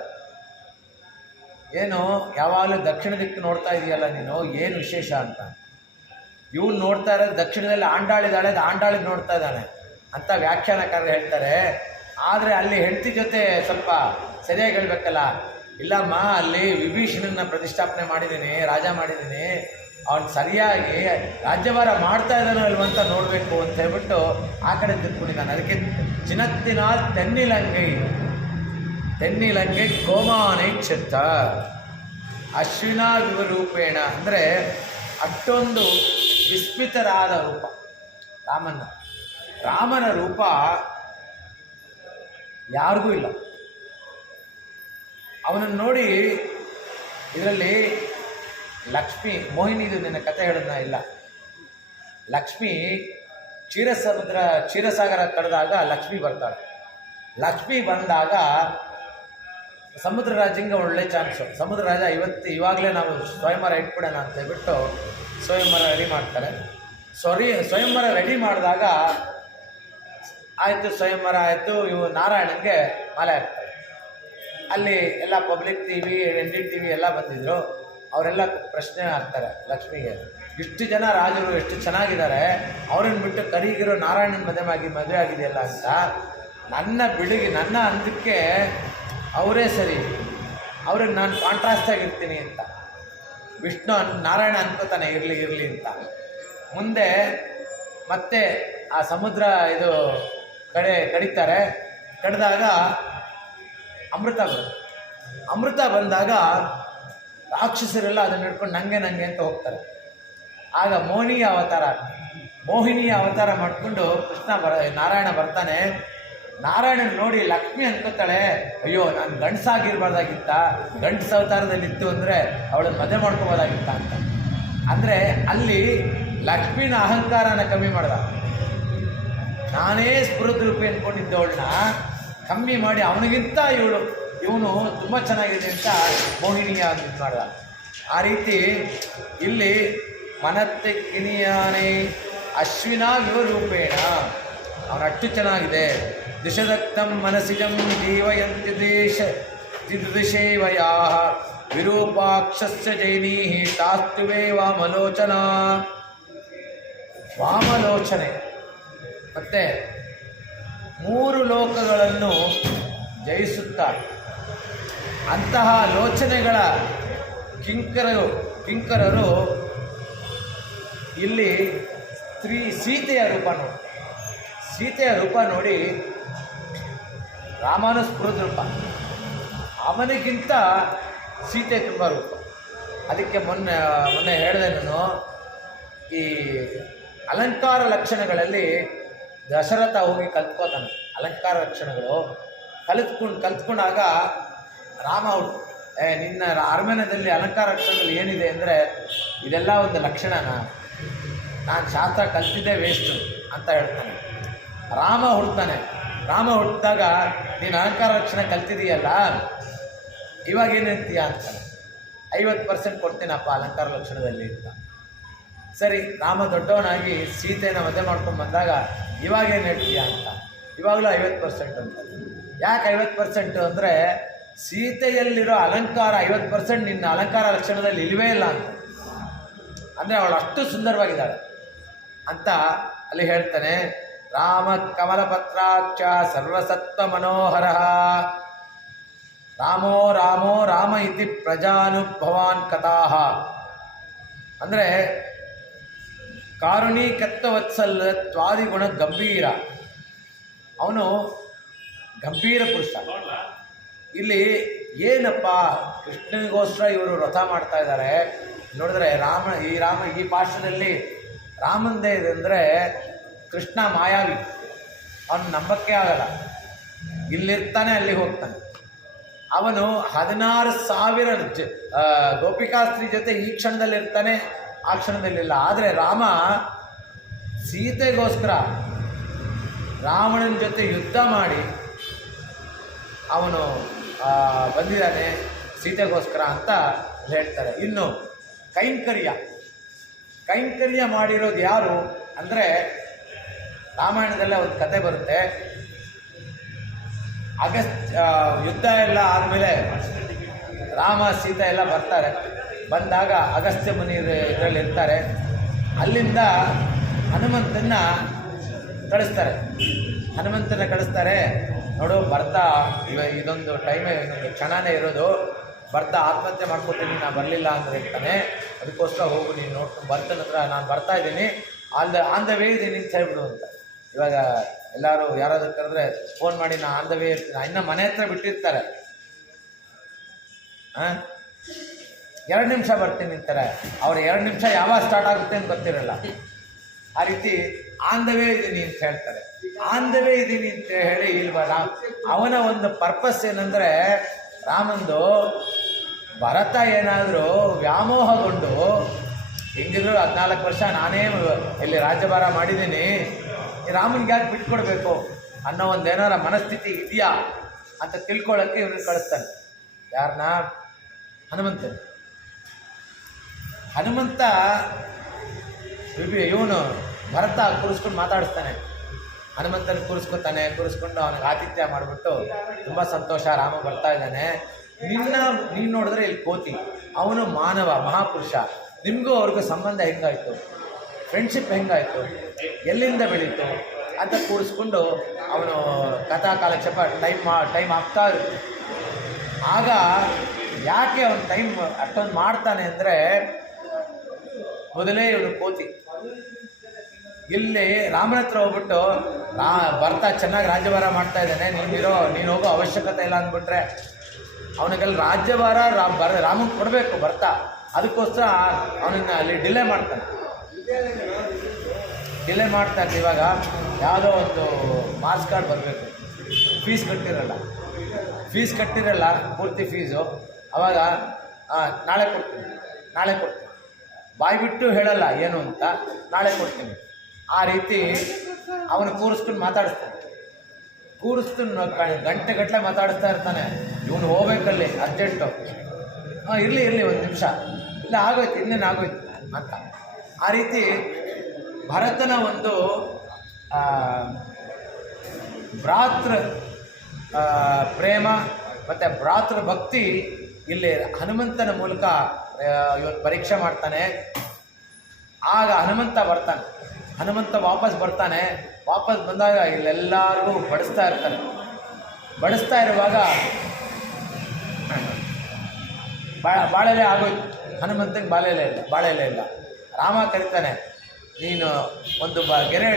ಏನು ಯಾವಾಗಲೂ ದಕ್ಷಿಣ ದಿಕ್ಕು ನೋಡ್ತಾ ಇದೆಯಲ್ಲ ನೀನು, ಏನು ವಿಶೇಷ ಅಂತ. ಇವನು ನೋಡ್ತಾ ಇರೋದು ದಕ್ಷಿಣದಲ್ಲಿ ಆಂಡಾಳಿದಾಳೆ, ಆಂಡಾಳಿಗೆ ನೋಡ್ತಾ ಇದ್ದಾನೆ ಅಂತ ವ್ಯಾಖ್ಯಾನಕಾರರು ಹೇಳ್ತಾರೆ. ಆದರೆ ಅಲ್ಲಿ ಹೆಂಡತಿ ಜೊತೆ ಸ್ವಲ್ಪ ಸರಿಯಾಗಿ ಹೇಳಬೇಕಲ್ಲ. ಇಲ್ಲಮ್ಮ, ಅಲ್ಲಿ ವಿಭೀಷಣನ ಪ್ರತಿಷ್ಠಾಪನೆ ಮಾಡಿದ್ದೀನಿ, ರಾಜ ಮಾಡಿದ್ದೀನಿ, ಅವನು ಸರಿಯಾಗಿ ರಾಜ್ಯಭಾರ ಮಾಡ್ತಾ ಇದ್ದಾನೋ ಇಲ್ವಂತ ನೋಡಬೇಕು ಅಂತ ಹೇಳ್ಬಿಟ್ಟು ಆ ಕಡೆ ತಿಳ್ಕೊಂಡಿದ್ದಾನೆ. ಅದಕ್ಕೆ ಚಿನತ್ತಿನ ತೆನ್ನಿಲಂಗೆ ಕೋಮಾನೈ ಕ್ಷತ್ತ ಅಶ್ವಿನ ವಿವರೂಪೇಣ. ಅಂದರೆ ಅಷ್ಟೊಂದು ವಿಸ್ಮಿತರಾದ ರೂಪ ರಾಮನ ರೂಪ ಯಾರಿಗೂ ಇಲ್ಲ. ಅವನನ್ನು ನೋಡಿ ಇದರಲ್ಲಿ ಲಕ್ಷ್ಮಿ, ಮೋಹಿನಿದು ನಿನ್ನ ಕತೆ ಹೇಳೋದನ್ನ ಇಲ್ಲ. ಲಕ್ಷ್ಮಿ ಕ್ಷೀರಸಾಗರ ಕಳೆದಾಗ ಲಕ್ಷ್ಮಿ ಬರ್ತಾಳೆ. ಲಕ್ಷ್ಮಿ ಬಂದಾಗ ಸಮುದ್ರ ರಾಜಂಗೆ ಒಳ್ಳೆ ಚಾನ್ಸು. ಸಮುದ್ರ ರಾಜ ಇವಾಗಲೇ ನಾವು ಸ್ವಯಂವರ ಇಟ್ಬಿಡೋಣ ಅಂತ ಹೇಳ್ಬಿಟ್ಟು ಸ್ವಯಂವರ ರೆಡಿ ಮಾಡ್ತಾರೆ. ಸ್ವಯಂವರ ರೆಡಿ ಮಾಡಿದಾಗ ಆಯಿತು, ಸ್ವಯಂವರ ಆಯಿತು, ಇವು ನಾರಾಯಣನಿಗೆ ಮಾಲೆ ಹಾಕ್ತಾರೆ. ಅಲ್ಲಿ ಎಲ್ಲ ಪಬ್ಲಿಕ್ ಟಿವಿ, NDTV ಎಲ್ಲ ಬಂದಿದ್ರು. ಅವರೆಲ್ಲ ಪ್ರಶ್ನೆ ಹಾಕ್ತಾರೆ ಲಕ್ಷ್ಮಿಗೆ, ಇಷ್ಟು ಜನ ರಾಜರು ಎಷ್ಟು ಚೆನ್ನಾಗಿದ್ದಾರೆ, ಅವ್ರನ್ನ ಬಿಟ್ಟು ಕರಿಗಿರೋ ನಾರಾಯಣನ ಮದುವೆ ಆಗಿದೆಯಲ್ಲ ಅಂತ. ನನ್ನ ಅಂದಕ್ಕೆ ಅವರೇ ಸರಿ, ಅವ್ರಿಗೆ ನಾನು ಕಾಂಟ್ರಾಸ್ಟ್ ಆಗಿರ್ತೀನಿ ಅಂತ ನಾರಾಯಣ ಅನ್ಕೋತಾನೆ, ಇರಲಿ ಅಂತ. ಮುಂದೆ ಮತ್ತೆ ಆ ಸಮುದ್ರ ಇದು ಕಡಿತಾರೆ. ಕಡಿದಾಗ ಅಮೃತ ಬಂದಾಗ ರಾಕ್ಷಸರೆಲ್ಲ ಅದನ್ನ ಹಿಡ್ಕೊಂಡು ನಂಗೆ ಅಂತ ಹೋಗ್ತಾರೆ. ಆಗ ಮೋಹಿನಿಯ ಅವತಾರ ಮಾಡಿಕೊಂಡು ನಾರಾಯಣ ಬರ್ತಾನೆ. ನಾರಾಯಣನ ನೋಡಿ ಲಕ್ಷ್ಮಿ ಅನ್ಕೋತಾಳೆ, ಅಯ್ಯೋ ನಾನು ಗಂಡಸಾಗಿರ್ಬಾರ್ದಾಗಿತ್ತ, ಗಂಡಸ ಅವತಾರದಲ್ಲಿತ್ತು ಅಂದರೆ ಅವಳನ್ನ ಮದುವೆ ಮಾಡ್ಕೋಬೋದಾಗಿತ್ತ ಅಂತ. ಅಂದರೆ ಅಲ್ಲಿ ಲಕ್ಷ್ಮಿನ ಅಹಂಕಾರನ ಕಮ್ಮಿ ಮಾಡ್ದ. ನಾನೇ ಸ್ಫುರದ ರೂಪಿ ಅಂದ್ಕೊಂಡಿದ್ದವಳನ್ನ ಕಮ್ಮಿ ಮಾಡಿ ಅವನಿಗಿಂತ ಇವನು ತುಂಬ ಚೆನ್ನಾಗಿದೆ ಅಂತ ಮೋಹಿನಿಯ ಇದು ಮಾಡ್ದ. ಆ ರೀತಿ ಇಲ್ಲಿ ಮನತ್ತೆ ಕಿನಿಯಾನೆ ಅಶ್ವಿನ ವಿವರೂಪೇಣ ಅವನಷ್ಟು ಚೆನ್ನಾಗಿದೆ. ದಿಶದತ್ತಂ ಮನಸಿಜಂ ಜೀವಯಂತಿ ದಿಶೇವಯಾ ವಿರೂಪಾಕ್ಷಸ್ಯ ಜೈನೀ ತಾಸ್ತುವೇ ವಾಮಲೋಚನೆ ಮತ್ತೆ 3 ಲೋಕಗಳನ್ನು ಜಯಿಸುತ್ತಾರೆ. ಅಂತಹ ಲೋಚನೆಗಳ ಕಿಂಕರರು ಇಲ್ಲಿ ಸೀತೆಯ ರೂಪ ನೋಡಿ ರಾಮನ ಸ್ಫುರದ ರೂಪ, ಅವನಿಗಿಂತ ಸೀತೆ ತುಂಬ ರೂಪ. ಅದಕ್ಕೆ ಮೊನ್ನೆ ಹೇಳಿದೆ ನಾನು, ಈ ಅಲಂಕಾರ ಲಕ್ಷಣಗಳಲ್ಲಿ ದಶರಥ ಹೋಗಿ ಕಲ್ತ್ಕೋತಾನೆ. ಅಲಂಕಾರ ಲಕ್ಷಣಗಳು ಕಲ್ತ್ಕೊಂಡಾಗ ರಾಮ ನಿನ್ನ ಅರಮನೆಯಲ್ಲಿ ಅಲಂಕಾರ ಲಕ್ಷಣದಲ್ಲಿ ಏನಿದೆ ಅಂದರೆ ಇದೆಲ್ಲ ಒಂದು ಲಕ್ಷಣನ, ನಾನು ಶಾಸ್ತ್ರ ಕಲ್ತಿದ್ದೆ ವೇಸ್ಟು ಅಂತ ಹೇಳ್ತಾನೆ. ರಾಮ ಹುಟ್ಟಿದಾಗ ನೀನು ಅಲಂಕಾರ ಲಕ್ಷಣ ಕಲ್ತಿದೀಯಲ್ಲ, ಇವಾಗ ಏನು ಹೇಳ್ತೀಯ ಅಂತಾನೆ. 50% ಕೊಡ್ತೀನಪ್ಪ ಅಲಂಕಾರ ಲಕ್ಷಣದಲ್ಲಿ ಅಂತ. ಸರಿ, ರಾಮ ದೊಡ್ಡವನಾಗಿ ಸೀತೆಯನ್ನು ಮದುವೆ ಮಾಡ್ಕೊಂಡು ಬಂದಾಗ ಇವಾಗೇನು ಹೇಳ್ತೀಯ ಅಂತ. ಇವಾಗಲೂ 50% ಅಂತ. ಯಾಕೆ 50% ಅಂದರೆ ಸೀತೆಯಲ್ಲಿರೋ ಅಲಂಕಾರ 50% ನಿನ್ನ ಅಲಂಕಾರ ಲಕ್ಷಣದಲ್ಲಿ ಇಲ್ಲವೇ ಇಲ್ಲ ಅಂತ. ಅಂದರೆ ಅವಳು ಅಷ್ಟು ಸುಂದರವಾಗಿದ್ದಾಳೆ ಅಂತ ಅಲ್ಲಿ ಹೇಳ್ತಾನೆ. ರಾಮ ಕಮಲಪತ್ರಾಕ್ಷ ಸರ್ವಸತ್ವ ಮನೋಹರ ರಾಮೋ ರಾಮ ಇತಿ ಪ್ರಜಾನುಭವಾನ್ ಕಥಾಹ. ಅಂದರೆ ಕಾರುಣೀಕತ್ವವತ್ಸಲ್ಯತ್ವಾದಿಗುಣ ಗಂಭೀರ, ಅವನು ಗಂಭೀರ ಪುರುಷ. ಇಲ್ಲಿ ಏನಪ್ಪ ಕೃಷ್ಣನಿಗೋಸ್ಕರ ಇವರು ವ್ರತ ಮಾಡ್ತಾ ಇದ್ದಾರೆ ನೋಡಿದ್ರೆ, ಈ ಪಾಠದಲ್ಲಿ ರಾಮಂದೇ ಇದೆ ಅಂದರೆ ಕೃಷ್ಣ ಮಾಯಾವಿ, ಅವನು ನಂಬಕ್ಕೆ ಆಗಲ್ಲ. ಇಲ್ಲಿರ್ತಾನೆ ಅಲ್ಲಿ ಹೋಗ್ತಾನೆ. ಅವನು 16,000 ಗೋಪಿಕಾಸ್ತ್ರೀ ಜೊತೆ ಈ ಕ್ಷಣದಲ್ಲಿರ್ತಾನೆ, ಆ ಕ್ಷಣದಲ್ಲಿಲ್ಲ. ಆದರೆ ರಾಮ ಸೀತೆಗೋಸ್ಕರ ರಾವಣನ ಜೊತೆ ಯುದ್ಧ ಮಾಡಿ ಅವನು ಬಂದಿದ್ದಾನೆ ಸೀತೆಗೋಸ್ಕರ ಅಂತ ಹೇಳ್ತಾರೆ. ಇನ್ನು ಕೈಂಕರ್ಯ ಮಾಡಿರೋದು ಯಾರು ಅಂದರೆ, ರಾಮಾಯಣದಲ್ಲೇ ಒಂದು ಕತೆ ಬರುತ್ತೆ. ಯುದ್ಧ ಎಲ್ಲ ಆದಮೇಲೆ ರಾಮ ಸೀತೆ ಎಲ್ಲ ಬರ್ತಾರೆ. ಬಂದಾಗ ಅಗಸ್ತ್ಯ ಮುನಿ ಇದರಲ್ಲಿ ಇರ್ತಾರೆ. ಅಲ್ಲಿಂದ ಹನುಮಂತನ ಕಳಿಸ್ತಾರೆ. ನೋಡು ಬರ್ತಾ ಇದೊಂದು ಟೈಮೇ, ಇನ್ನೊಂದು ಕ್ಷಣನೇ ಇರೋದು, ಬರ್ತಾ ಆತ್ಮಹತ್ಯೆ ಮಾಡ್ಕೊತೀನಿ, ನಾನು ಬರಲಿಲ್ಲ ಅಂತ ಹೇಳ್ತಾನೆ. ಅದಕ್ಕೋಸ್ಕರ ಹೋಗು, ನೀನು ನೋಡ್ಕೊಂಡು ಬರ್ತಾನ ಹತ್ರ ನಾನು ಬರ್ತಾ ಇದ್ದೀನಿ, ಆನ್ ದ ವೇ ಇದ್ದೀನಿ ಅಂತ ಹೇಳ್ಬಿಡು ಅಂತ. ಇವಾಗ ಎಲ್ಲರೂ ಯಾರಾದ್ರೂ ಕರೆದ್ರೆ ಫೋನ್ ಮಾಡಿ ನಾನು ಆನ್ ದ ವೇ ಇರ್ತೀನಿ, ಇನ್ನೂ ಮನೆ ಹತ್ರ ಬಿಟ್ಟಿರ್ತಾರೆ. 2 ನಿಮಿಷ ಬರ್ತೀನಿ ಅಂತಾರೆ. ಅವ್ರು 2 ನಿಮಿಷ ಯಾವಾಗ ಸ್ಟಾರ್ಟ್ ಆಗುತ್ತೆ ಅಂತ ಗೊತ್ತಿರಲ್ಲ. ಆ ರೀತಿ ಆನ್ ದ ವೇ ಇದ್ದೀನಿ ಅಂತ ಹೇಳ್ತಾರೆ. ಆನ್ ದ ವೇ ಇದ್ದೀನಿ ಅಂತ ಹೇಳಿ ಇಲ್ವಾ, ಅವನ ಒಂದು ಪರ್ಪಸ್ ಏನಂದರೆ, ರಾಮಂದು ಭರತ ಏನಾದರೂ ವ್ಯಾಮೋಹಗೊಂಡು ಹೆಂಗಿದ್ರು 14 ವರ್ಷ ನಾನೇ ಇಲ್ಲಿ ರಾಜ್ಯಭಾರ ಮಾಡಿದ್ದೀನಿ, ಈ ರಾಮನಿಗೆ ಯಾಕೆ ಬಿಟ್ಕೊಡ್ಬೇಕು ಅನ್ನೋ ಒಂದೇನಾರ ಮನಸ್ಥಿತಿ ಇದೆಯಾ ಅಂತ ತಿಳ್ಕೊಳ್ಳೋಕ್ಕೆ ಇವನು ಕಳಿಸ್ತಾನೆ. ಯಾರನ್ನ? ಹನುಮಂತ ಇವನು ಭರತ ಕೂರಿಸ್ಕೊಂಡು ಮಾತಾಡಿಸ್ತಾನೆ. ಹನುಮಂತನ ಕೂರಿಸ್ಕೊಂಡು ಅವನಿಗೆ ಆತಿಥ್ಯ ಮಾಡಿಬಿಟ್ಟು ತುಂಬ ಸಂತೋಷ, ರಾಮ ಬರ್ತಾ ಇದ್ದಾನೆ. ನೀನು ನೋಡಿದ್ರೆ ಇಲ್ಲಿ ಕೋತಿ, ಅವನು ಮಾನವ ಮಹಾಪುರುಷ, ನಿಮಗೂ ಅವ್ರಿಗೂ ಸಂಬಂಧ ಹೆಂಗಾಯಿತು, ಫ್ರೆಂಡ್ಶಿಪ್ ಹೆಂಗಾಯಿತು, ಎಲ್ಲಿಂದ ಬೆಳೀತು ಅಂತ ಕೂರಿಸ್ಕೊಂಡು ಅವನು ಕಥಾ ಕಾಲಕ್ಷೇಪ ಟೈಮ್ ಆಗ್ತಾ ಇರುತ್ತೆ. ಆಗ ಯಾಕೆ ಅವನು ಟೈಮ್ ಅಷ್ಟೊಂದು ಮಾಡ್ತಾನೆ ಅಂದರೆ, ಮೊದಲೇ ಇವನು ಕೋತಿ. ಇಲ್ಲಿ ರಾಮನ ಹತ್ರ ಹೋಗ್ಬಿಟ್ಟು ಬರ್ತಾ ಚೆನ್ನಾಗಿ ರಾಜ್ಯಭಾರ ಮಾಡ್ತಾ ಇದ್ದಾನೆ, ನೀನು ಹೋಗೋ ಅವಶ್ಯಕತೆ ಇಲ್ಲ ಅಂದ್ಬಿಟ್ರೆ ಅವನಿಗೆಲ್ಲ ರಾಜ್ಯಭಾರ ರಾಮಂಗೆ ಕೊಡಬೇಕು ಬರ್ತಾ, ಅದಕ್ಕೋಸ್ಕರ ಅವನನ್ನು ಅಲ್ಲಿ ಡಿಲೇ ಮಾಡ್ತಾನೆ. ಇವಾಗ ಯಾವುದೋ ಒಂದು ಮಾರ್ಕ್ಸ್ ಕಾರ್ಡ್ ಬರಬೇಕು, ಫೀಸ್ ಕಟ್ಟಿರಲ್ಲ ಪೂರ್ತಿ ಫೀಸು. ಅವಾಗ ನಾಳೆ ಕೊಡ್ತೀನಿ ಬಾಯ್ಬಿಟ್ಟು ಹೇಳಲ್ಲ ಏನು ಅಂತ, ನಾಳೆ ಕೊಡ್ತೀನಿ. ಆ ರೀತಿ ಅವನು ಕೂರಿಸ್ಕೊಂಡು ಗಂಟೆಗಟ್ಟಲೆ ಮಾತಾಡಿಸ್ತಾ ಇರ್ತಾನೆ. ಇವನು ಹೋಗ್ಬೇಕಲ್ಲಿ ಅರ್ಜೆಂಟು, ಇರಲಿ ಒಂದು ನಿಮಿಷ, ಇಲ್ಲ ಆಗೋಯ್ತು ಇನ್ನೇನು ಆಗೋಯ್ತು ಅಂತ. ಆ ರೀತಿ ಭರತನ ಒಂದು ಭ್ರಾತೃ ಪ್ರೇಮ ಮತ್ತು ಭ್ರಾತೃ ಭಕ್ತಿ ಇಲ್ಲಿ ಹನುಮಂತನ ಮೂಲಕ ಇವತ್ತು ಪರೀಕ್ಷೆ ಮಾಡ್ತಾನೆ. ಆಗ ಹನುಮಂತ ವಾಪಸ್ ಬರ್ತಾನೆ. ವಾಪಸ್ ಬಂದಾಗ ಇಲ್ಲೆಲ್ಲರಿಗೂ ಬಡಿಸ್ತಾ ಇರುವಾಗ ಬಾಳೆಲೆ ಆಗೋಯ್ತು. ಹನುಮಂತಂಗೆ ಬಾಳೆಲೆ ಇಲ್ಲ. ರಾಮ ಕರಿತಾನೆ, ನೀನು ಒಂದು ಗೆರೆ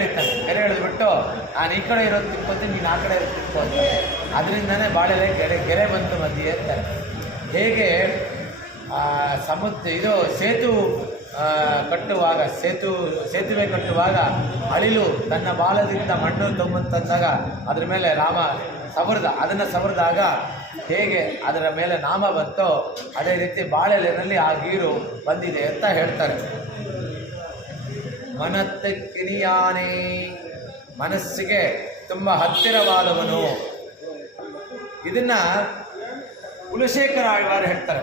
ಎಳೆದ್ಬಿಟ್ಟು ನಾನು ಈ ಕಡೆ ಇರೋದು ತಿಳ್ಕೊತೀನಿ, ನೀನು ಆ ಕಡೆ ಇರೋದು ತಿಳ್ಕೊ ಅಂತ. ಅದರಿಂದನೇ ಬಾಳೆಲೆ ಗೆರೆ ಬಂತು ಮಧ್ಯೆ ಅಂತಾರೆ. ಹೇಗೆ ಸೇತುವೆ ಕಟ್ಟುವಾಗ ಅಳಿಲು ತನ್ನ ಬಾಲದಿಂದ ಮಣ್ಣು ತೊಗೊಂಬಂತಂದಾಗ ಅದ್ರ ಮೇಲೆ ರಾಮ ಅದನ್ನು ಸವರಿದಾಗ ಹೇಗೆ ಅದರ ಮೇಲೆ ನಾಮ ಬಂತೋ ಅದೇ ರೀತಿ ಬಾಳೆಲೆನಲ್ಲಿ ಆ ಗೀರು ಬಂದಿದೆ ಅಂತ ಹೇಳ್ತಾರೆ. ಮನತ್ತೆ ಕಿನಿಯಾನೆ, ಮನಸ್ಸಿಗೆ ತುಂಬ ಹತ್ತಿರವಾದವನು. ಇದನ್ನ ಕುಲಶೇಖರ ಆಳ್ವಾರು ಹೇಳ್ತಾರೆ.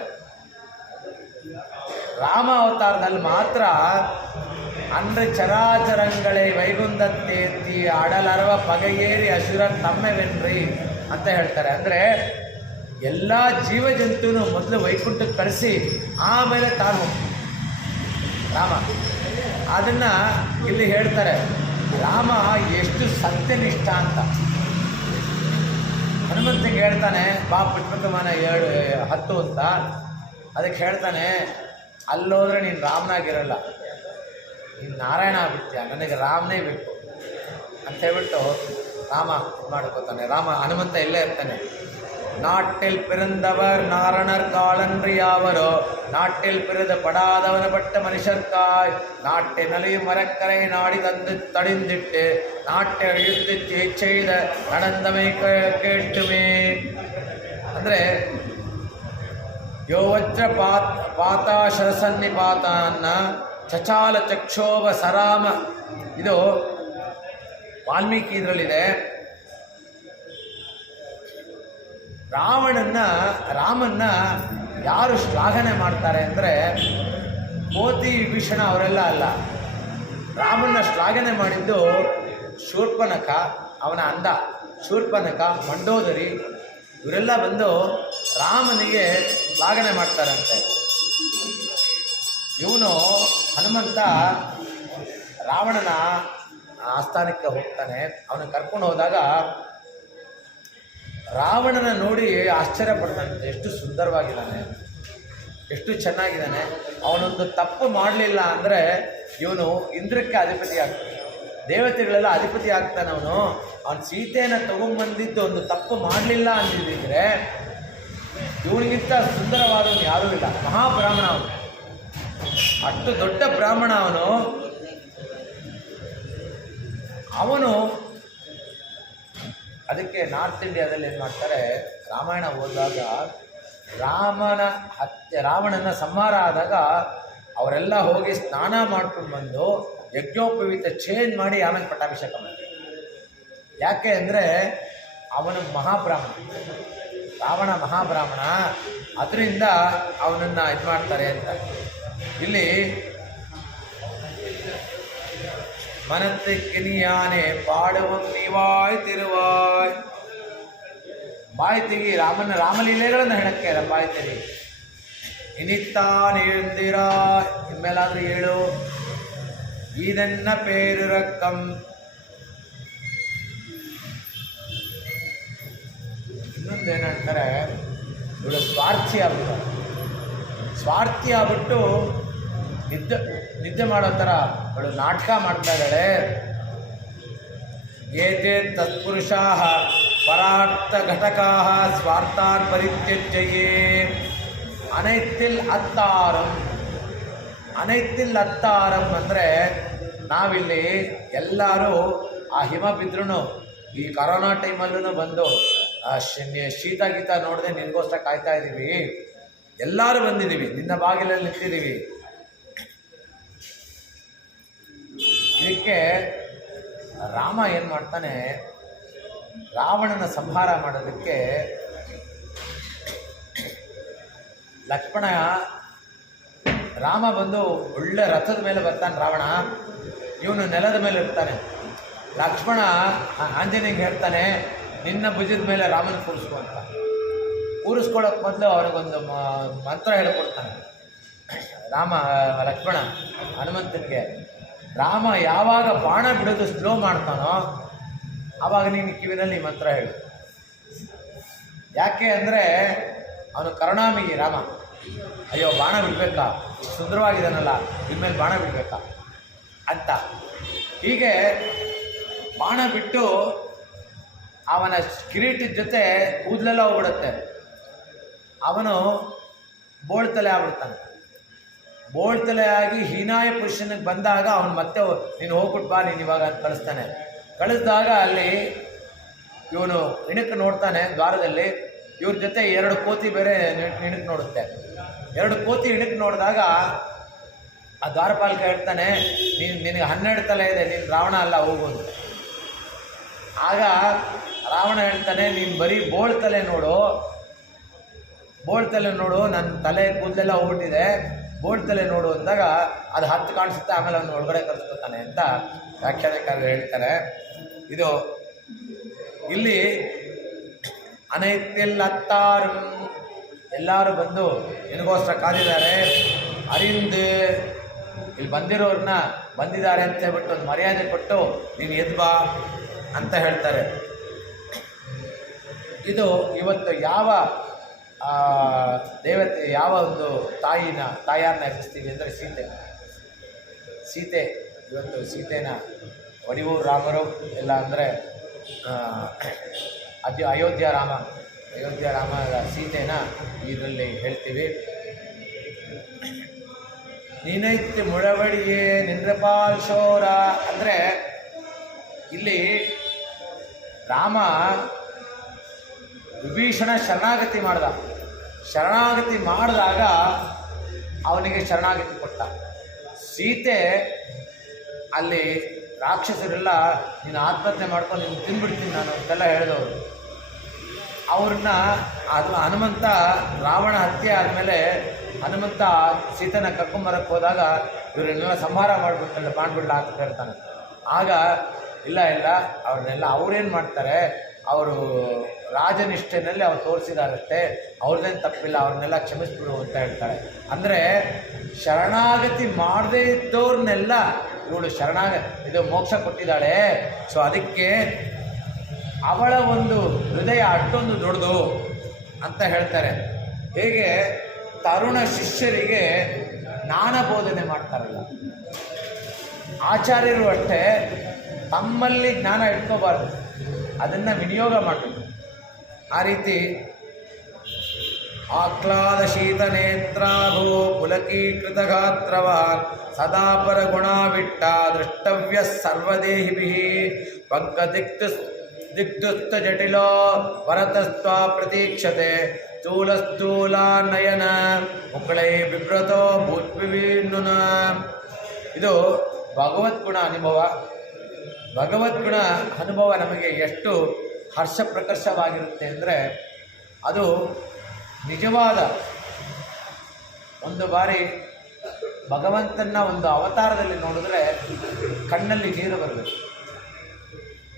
ರಾಮ ಅವತಾರದಲ್ಲಿ ಮಾತ್ರ ಅಂದ್ರೆ ಚರಾಚರಂಗಳೇ ವೈಗುಂಧತ್ತೇತಿ ಅಡಲರವ ಪಗೆಯೇರಿ ಅಸುರ ತಮ್ಮೆವೆನ್ರಿ ಅಂತ ಹೇಳ್ತಾರೆ. ಅಂದರೆ ಎಲ್ಲ ಜೀವಜಂತುನು ಮೊದಲು ವೈಕುಂಠಕ್ಕೆ ಕಳಿಸಿ ಆಮೇಲೆ ತಾನು ರಾಮ. ಅದನ್ನು ಇಲ್ಲಿ ಹೇಳ್ತಾರೆ, ರಾಮ ಎಷ್ಟು ಸತ್ಯನಿಷ್ಠ ಅಂತ. ಹನುಮಂತಂಗೆ ಹೇಳ್ತಾನೆ, ಬಾ ಪುಷ್ಪಕಮಾನ 10 ಅಂತ. ಅದಕ್ಕೆ ಹೇಳ್ತಾನೆ, ಅಲ್ಲೋದ್ರೆ ನೀನು ರಾಮನಾಗಿರಲ್ಲ, ನೀನು ನಾರಾಯಣ ಆಗ್ಬಿಡ್ತೀಯ, ನನಗೆ ರಾಮನೇ ಬೇಕು ಅಂತ ಹೇಳ್ಬಿಟ್ಟು ರಾಮ ಮಾಡ್ಕೋತಾನೆ. ಹನುಮಂತ ಇಲ್ಲೇ ಇರ್ತಾನೆ. நாட்டில் பிறந்தவர் நாரணர் காலன்று யாவரோ, நாட்டில் பிறந்த படாதவன பட்ட மனுஷர்காய், நாட்டை நலியும் மரக்கரை நாடி தந்து தடிந்திட்டு நாட்டை இழுத்து செய்த நடந்தமை கேட்டுமே. ಅಂದರೆ ಯೋವಜ್ರ ಪಾತಾಶರಸನ್ನಿಪಾತಾನ್ನ ಚಚಾಲ ಚಕ್ಷೋಭ ಸರಾಮ. ಇದು ವಾಲ್ಮೀಕಿ ಇದರಲ್ಲಿದೆ. ರಾಮನ್ನ ಯಾರು ಶ್ಲಾಘನೆ ಮಾಡ್ತಾರೆ ಅಂದರೆ ಕೋತಿ ವಿಭೀಷಣ ಅವರೆಲ್ಲ ಅಲ್ಲ. ರಾಮನ್ನ ಶ್ಲಾಘನೆ ಮಾಡಿದ್ದು ಶೂರ್ಪನಖ, ಅವನ ಅಂದ ಶೂರ್ಪನಖ, ಮಂಡೋದರಿ, ಇವರೆಲ್ಲ ಬಂದು ರಾಮನಿಗೆ ಶ್ಲಾಘನೆ ಮಾಡ್ತಾರಂತೆ. ಇವನು ಹನುಮಂತ ರಾವಣನ ಆಸ್ಥಾನಕ್ಕೆ ಹೋಗ್ತಾನೆ. ಅವನು ಕರ್ಕೊಂಡು ಹೋದಾಗ ರಾವಣನ ನೋಡಿ ಆಶ್ಚರ್ಯ ಪಡ್ತಾನಂತೆ. ಎಷ್ಟು ಸುಂದರವಾಗಿದ್ದಾನೆ, ಎಷ್ಟು ಚೆನ್ನಾಗಿದ್ದಾನೆ. ಅವನೊಂದು ತಪ್ಪು ಮಾಡಲಿಲ್ಲ ಅಂದರೆ ಇವನು ಇಂದ್ರಕ್ಕೆ ಅಧಿಪತಿ ಆಗ್ತಾನೆ, ದೇವತೆಗಳೆಲ್ಲ ಅಧಿಪತಿ ಆಗ್ತಾನೆ. ಅವನು ಸೀತೆಯನ್ನು ತಗೊಂಡ್ಬಂದಿದ್ದು ಒಂದು ತಪ್ಪು ಮಾಡಲಿಲ್ಲ ಅಂದಿದ್ದರೆ ಇವನಿಗಿಂತ ಸುಂದರವಾದವನು ಯಾರೂ ಇಲ್ಲ. ಮಹಾಬ್ರಾಹ್ಮಣ ಅವನು, ಅಷ್ಟು ದೊಡ್ಡ ಬ್ರಾಹ್ಮಣ ಅವನು. ಅದಕ್ಕೆ ನಾರ್ತ್ ಇಂಡಿಯಾದಲ್ಲಿ ಏನು ಮಾಡ್ತಾರೆ, ರಾಮಾಯಣ ಓದಿದಾಗ ರಾವಣನ ಸಂಹಾರ ಆದಾಗ ಅವರೆಲ್ಲ ಹೋಗಿ ಸ್ನಾನ ಮಾಡ್ಕೊಂಡು ಬಂದು ಯಜ್ಞೋಪವೀತ ಚೇಂಜ್ ಮಾಡಿ ಆಮೇಲೆ ಪಟ್ಟಾಭಿಷೇಕ ಮಾಡ್ತಾರೆ. ಯಾಕೆ ಅಂದರೆ ಅವನು ಮಹಾಬ್ರಾಹ್ಮಣ, ರಾವಣ ಮಹಾಬ್ರಾಹ್ಮಣ, ಅದರಿಂದ ಅವನನ್ನು ಇದು ಮಾಡ್ತಾರೆ ಅಂತ. ಇಲ್ಲಿ மனத்து கிணியானே பாடுவம் நீவாய் ತಿರುವಾಯ್. ಬಾಯಿ ತೆಗಿ, ರಾಮಲೀಲೆಗಳನ್ನು ಹೇಳಕ್ಕೆ ಬಾಯಿ ತೆಗಿ. ಇನಿತ್ತಾನ್ எழுந்திரா, ಇನ್ಮೇಲಾದ್ರೂ ಹೇಳು. ಇದನ್ನ ಪೇರುರಕ್ಕಂ. ಇನ್ನೊಂದೇನಂತಾರೆ, ಇವಳು ಸ್ವಾರ್ಥಿ ಆಗ್ಬಿಟ್ಟು ನಿದ್ದೆ ಮಾಡೋ ಥರ ಅವಳು ನಾಟಕ ಮಾಡ್ತಾ ಇದ್ದಾಳೆ. ಏತೇ ತತ್ಪುರುಷಾ ಪರಾರ್ಥ ಘಟಕಾಹ ಸ್ವಾರ್ಥಾನ್ ಪರಿತ್ಯಜ್ಯಯೇ ಅನೈತಿಲ್ ಅತ್ತಾರಂ. ಅನೈತಿಲ್ ಅತ್ತಾರಂ ಅಂದರೆ ನಾವಿಲ್ಲಿ ಎಲ್ಲರೂ ಆ ಹಿಮ ಬಿದ್ರೂ ಈ ಕರೋನಾ ಟೈಮಲ್ಲೂ ಬಂದು ಶೀತ ಗೀತ ನೋಡದೆ ನಿನಗೋಸ್ಕರ ಕಾಯ್ತಾ ಇದ್ದೀವಿ. ಎಲ್ಲರೂ ಬಂದಿದ್ದೀವಿ, ನಿನ್ನ ಬಾಗಿಲಲ್ಲಿ ನಿಂತಿದ್ದೀವಿ. ಇದಕ್ಕೆ ರಾಮ ಏನು ಮಾಡ್ತಾನೆ, ರಾವಣನ ಸಂಹಾರ ಮಾಡೋದಕ್ಕೆ ಲಕ್ಷ್ಮಣ ರಾಮ ಬಂದು ಒಳ್ಳೆ ರಥದ ಮೇಲೆ ಬರ್ತಾನೆ. ರಾವಣ ಇವನು ನೆಲದ ಮೇಲೆ ಇರ್ತಾನೆ. ಲಕ್ಷ್ಮಣ ಆಂಜನೇಯಂಗೆ ಹೇಳ್ತಾನೆ, ನಿನ್ನ ಭುಜದ ಮೇಲೆ ರಾಮನ ಕೂರಿಸ್ಕೊ ಅಂತ. ಕೂರಿಸ್ಕೊಳ್ಳೋಕೆ ಮೊದಲು ಅವನಿಗೊಂದು ಮಂತ್ರ ಹೇಳಿಕೊಡ್ತಾನೆ ಲಕ್ಷ್ಮಣ ಹನುಮಂತನಿಗೆ. ರಾಮ ಯಾವಾಗ ಬಾಣ ಬಿಡೋದು ಸ್ಲೋ ಮಾಡ್ತಾನೋ ಆವಾಗ ನೀನು ಕಿವಿನಲ್ಲಿ ಮಂತ್ರ ಹೇಳು. ಯಾಕೆ ಅಂದರೆ ಅವನು ಕರುಣಾಮಯಿ ರಾಮ. ಅಯ್ಯೋ ಬಾಣ ಬಿಡಬೇಕಾ, ಸುಂದರವಾಗಿದ್ದಾನಲ್ಲ, ಇನ್ಮೇಲೆ ಬಾಣ ಬಿಡಬೇಕಾ ಅಂತ. ಹೀಗೆ ಬಾಣ ಬಿಟ್ಟು ಅವನ ಕಿರೀಟದ ಜೊತೆ ಕೂದಲೆಲ್ಲ ಹೋಗ್ಬಿಡುತ್ತೆ. ಅವನು ಬೋಳ್ತಲೆ ಆಗ್ಬಿಡ್ತಾನೆ. ಬೋಳ್ತಲೆ ಆಗಿ ಹೀನಾಯ ಪುರುಷನಿಗೆ ಬಂದಾಗ ಅವನು ಮತ್ತೆ ನೀನು ಹೋಗ್ಬಿಟ್ಟು ಬಾ, ನೀನು ಇವಾಗ ಅಂತ ಕಳಿಸ್ತಾನೆ. ಕಳಿಸಿದಾಗ ಅಲ್ಲಿ ಇವನು ಇಣಕ್ಕೆ ನೋಡ್ತಾನೆ ದ್ವಾರದಲ್ಲಿ. ಇವ್ರ ಜೊತೆ 2 ಕೋತಿ ಬೇರೆ ಇಣಕ್ಕೆ ನೋಡುತ್ತೆ. 2 ಕೋತಿ ಇಣಕ್ಕೆ ನೋಡಿದಾಗ ಆ ದ್ವಾರಪಾಲಕ ಹೇಳ್ತಾನೆ, ನಿನಗೆ 12 ತಲೆ ಇದೆ, ನೀನು ರಾವಣ ಅಲ್ಲ, ಹೋಗೋದು. ಆಗ ರಾವಣ ಹೇಳ್ತಾನೆ, ನೀನು ಬರೀ ಬೋಳ್ತಲೆ ನೋಡು, ನನ್ನ ತಲೆ ಕೂದಲೆಲ್ಲ ಹೋಗ್ಬಿಟ್ಟಿದೆ, ಬೋಳ್ತಲೆ ನೋಡು ಅಂದಾಗ ಅದು 10 ಕಾಣಿಸುತ್ತೆ. ಆಮೇಲೆ ಅವನು ಒಳಗಡೆ ಕರೆಸ್ಕೊತಾನೆ ಅಂತ ವ್ಯಾಖ್ಯಾನಕಾರರು ಹೇಳ್ತಾರೆ. ಇದು ಇಲ್ಲಿ ಅನೈತಿಲ್ಲತ್ತಾರು ಎಲ್ಲರೂ ಬಂದು ನಿನಗೋಸ್ಕರ ಕಾದಿದ್ದಾರೆ. ಅರಿಂದು ಇಲ್ಲಿ ಬಂದಿದ್ದಾರೆ ಅಂತ ಹೇಳ್ಬಿಟ್ಟು ಒಂದು ಮರ್ಯಾದೆ ಕೊಟ್ಟು ನೀನು ಎದ್ದು ಬಾ ಅಂತ ಹೇಳ್ತಾರೆ. ಇದು ಇವತ್ತು ಯಾವ ದೇವತೆ, ಯಾವ ಒಂದು ತಾಯಿಯನ್ನ ಹೆಸರಿಸ್ತೀವಿ ಅಂದರೆ ಸೀತೆ. ಇವತ್ತು ಸೀತೆನ ಒಡಿಯೂರು ರಾಮರು ಎಲ್ಲ ಅಂದರೆ ಅಯೋಧ್ಯ ರಾಮ ಸೀತೆನ ಇದರಲ್ಲಿ ಹೇಳ್ತೀವಿ. ನೀನೈತಿ ಮುಳವಡಿಯೇ ನಿಂದ್ರಪಾಲ್ ಶೋರ ಅಂದರೆ ಇಲ್ಲಿ ರಾಮ ವಿಭೀಷಣ ಶರಣಾಗತಿ ಮಾಡಿದಾಗ ಅವನಿಗೆ ಶರಣಾಗತಿ ಕೊಟ್ಟ. ಸೀತೆ ಅಲ್ಲಿ ರಾಕ್ಷಸರೆಲ್ಲ ನೀನು ಆತ್ಮಹತ್ಯೆ ಮಾಡ್ಕೊಂಡು ನೀನು ತಿಂದ್ಬಿಡ್ತೀನಿ ನಾನು ಅಂತೆಲ್ಲ ಹೇಳಿದವರು. ಅವ್ರನ್ನ ಅದು ಹನುಮಂತ ರಾವಣ ಹತ್ಯೆ ಆದಮೇಲೆ ಹನುಮಂತ ಸೀತೆನ ಕರ್ಕೊಂಬರಕ್ಕೆ ಹೋದಾಗ ಇವರನ್ನೆಲ್ಲ ಸಂಹಾರ ಮಾಡಿಬಿಡ್ಲ ಅಂತ ಹೇಳ್ತಾನೆ. ಆಗ ಇಲ್ಲ ಅವ್ರನ್ನೆಲ್ಲ ಅವ್ರೇನು ಮಾಡ್ತಾರೆ, ಅವರು ರಾಜನಿಷ್ಠೆನಲ್ಲಿ ಅವ್ರು ತೋರಿಸಿದಾರತ್ತೆ, ಅವ್ರದ್ದೇನು ತಪ್ಪಿಲ್ಲ, ಅವ್ರನ್ನೆಲ್ಲ ಕ್ಷಮಿಸ್ಬಿಡು ಅಂತ ಹೇಳ್ತಾಳೆ. ಅಂದರೆ ಶರಣಾಗತಿ ಮಾಡದೇ ಇದ್ದವ್ರನ್ನೆಲ್ಲ ಇವಳು ಇದು ಮೋಕ್ಷ ಕೊಟ್ಟಿದ್ದಾಳೆ. ಸೊ ಅದಕ್ಕೆ ಅವಳ ಒಂದು ಹೃದಯ ಅಷ್ಟೊಂದು ದೊಡ್ಡದು ಅಂತ ಹೇಳ್ತಾರೆ. ಹೇಗೆ ತರುಣ ಶಿಷ್ಯರಿಗೆ ಜ್ಞಾನ ಬೋಧನೆ ಮಾಡ್ತಾರಲ್ಲ, ಆಚಾರ್ಯರು ಅಷ್ಟೇ ತಮ್ಮಲ್ಲಿ ಜ್ಞಾನ ಇಟ್ಕೋಬಾರ್ದು, ಅದನ್ನು ವಿನಿಯೋಗ ಮಾಡಬೇಕು. ಆ ರೀತಿ ಆಹ್ಲಾದ ಶೀತ ನೇತ್ರಾಭೋ ಪುಲಕೀಕೃತ ಗಾತ್ರವ ಸದಾ ಪರಗುಣಾವಿಟ್ಟ ದೃಷ್ಟವ್ಯ ಸರ್ವದೇಹಿಭಿಃ ಪಂಕ ದಿಗ್ದುಸ್ತ ಜಟಿಲೋ ವರತಸ್ತ್ವ ಪ್ರತೀಕ್ಷತೆ ಸ್ಥೂಲಸ್ಥೂಲಾನಯನ ಮುಕ್ಕಳೈ ಬಿಭ್ರತೋ ಭೂತ್ವಿವೀನುನ. ಇದು ಭಗವದ್ಗುಣ ಅನುಭವ ನಮಗೆ ಎಷ್ಟು ಹರ್ಷ ಪ್ರಕರ್ಷವಾಗಿರುತ್ತೆ ಅಂದರೆ, ಅದು ನಿಜವಾದ ಒಂದು ಬಾರಿ ಭಗವಂತನ ಒಂದು ಅವತಾರದಲ್ಲಿ ನೋಡಿದ್ರೆ ಕಣ್ಣಲ್ಲಿ ನೀರು ಬರಬೇಕು.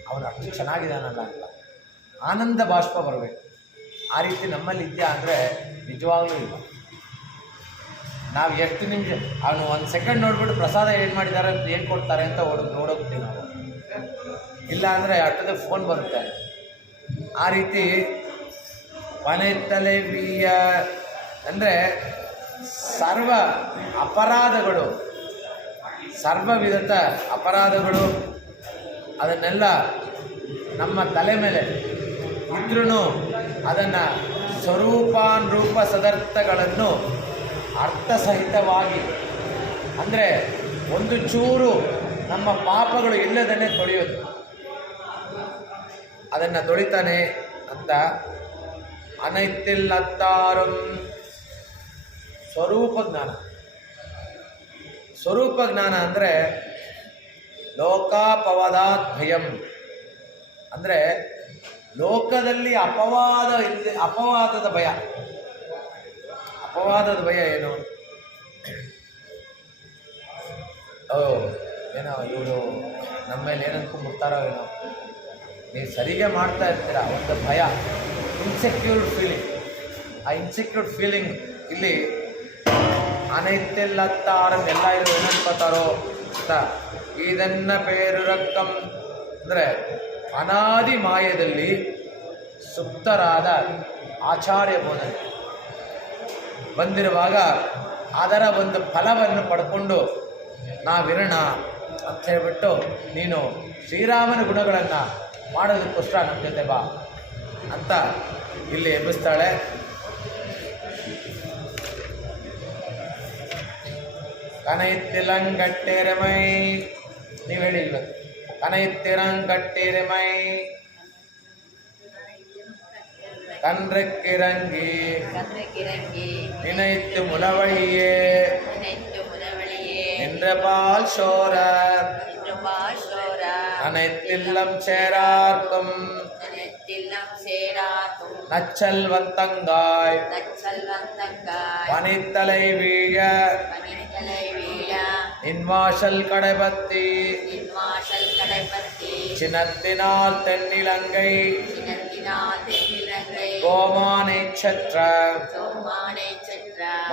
ಅವನು ಅಷ್ಟು ಚೆನ್ನಾಗಿದ್ದಾನಲ್ಲ ಅಂತ ಆನಂದ ಬಾಷ್ಪ ಬರಬೇಕು. ಆ ರೀತಿ ನಮ್ಮಲ್ಲಿ ಇದೆಯಾ ಅಂದರೆ ನಿಜವಾಗ್ಲೂ ಇಲ್ಲ. ನಾವು ಎಷ್ಟು ನಿಮಿಷ ಅವನು 1 ಸೆಕೆಂಡ್ ನೋಡ್ಬಿಟ್ಟು ಪ್ರಸಾದ ಏನು ಮಾಡಿದ್ದಾರೆ ಅಂತ ಏನು ಕೊಡ್ತಾರೆ ಅಂತ ನೋಡೋಗ್ತೀವಿ ನಾವು. ಇಲ್ಲ ಅಂದರೆ ಅಟ್ಟದ ಫೋನ್ ಬರುತ್ತೆ. ಆ ರೀತಿ ವನೆತ್ತಲೆವಿಯ ಅಂದರೆ ಸರ್ವ ವಿಧದ ಅಪರಾಧಗಳು ಅದನ್ನೆಲ್ಲ ನಮ್ಮ ತಲೆ ಮೇಲೆ ಇದ್ರೂ ಅದನ್ನು ಸ್ವರೂಪಾನುರೂಪ ಸದರ್ಥಗಳನ್ನು ಅರ್ಥಸಹಿತವಾಗಿ, ಅಂದರೆ ಒಂದು ಚೂರು ನಮ್ಮ ಪಾಪಗಳು ಇಲ್ಲದನ್ನೇ ತೊಳೆಯೋದು, ಅದನ್ನು ತೊಳಿತಾನೆ ಅಂತ. ಅನೈತಿಲ್ಲತ್ತಾರಂ ಸ್ವರೂಪ ಜ್ಞಾನ. ಸ್ವರೂಪ ಜ್ಞಾನ ಅಂದರೆ ಲೋಕಾಪವಾದಾತ್ ಭಯಂ, ಅಂದರೆ ಲೋಕದಲ್ಲಿ ಅಪವಾದದ ಭಯ. ಅಪವಾದದ ಭಯ ಏನು? ಏನೋ ಇವರು ನಮ್ಮ ಮೇಲೆ ಏನಂದ್ಕೊಂಡ್ಬಿಡ್ತಾರೋ ಏನೋ, ನೀವು ಸರಿಗೆ ಮಾಡ್ತಾ ಇರ್ತೀರ, ಒಂದು ಭಯ, ಇನ್ಸೆಕ್ಯೂರ್ಡ್ ಫೀಲಿಂಗ್. ಆ ಇನ್ಸೆಕ್ಯೂರ್ಡ್ ಫೀಲಿಂಗ್ ಇಲ್ಲಿ ಅನೈತ್ಯಲ್ಲತ್ತಾರನ್ನೆಲ್ಲ ಇವರು ಏನನ್ಕೋತಾರೋ ಅಂತ. ಇದನ್ನ ಪೇರು ರಕ್ಕಂ ಅಂದರೆ ಅನಾದಿ ಮಾಯದಲ್ಲಿ ಸುಪ್ತರಾದ ಆಚಾರ್ಯ ಬೋಧನೆ ಬಂದಿರುವಾಗ ಅದರ ಒಂದು ಫಲವನ್ನು ಪಡ್ಕೊಂಡು ನಾವಿರೋಣ ಅಂತ ಹೇಳ್ಬಿಟ್ಟು ನೀನು ಶ್ರೀರಾಮನ ಗುಣಗಳನ್ನು ಮಾಡೋದಕ್ಕೋಸ್ಕರ ನಮ್ಮ ಜೊತೆ ಬಾ ಅಂತ ಇಲ್ಲಿ ಎಬ್ಬಿಸ್ತಾಳೆ. ಕನೈತ್ತಿಲಂಗಟ್ಟೆರೆಮೈ, ನೀವು ಹೇಳಿ ಇವತ್ತು. ಕನೈತ್ತಿರಂಗಟ್ಟೆರೆಮೈ கன்றுக்கிறங்கி நினைத்து முலவழியே நின்றபால் சோர அனைத்தில்லம் சேரார்க்கும் நச்சல் வந்தங்காய் பனித்தலை வீழ இன்வாசல் கடைபத்தி சினத்தினால் தென்னிலங்கை கோமானை சற்ற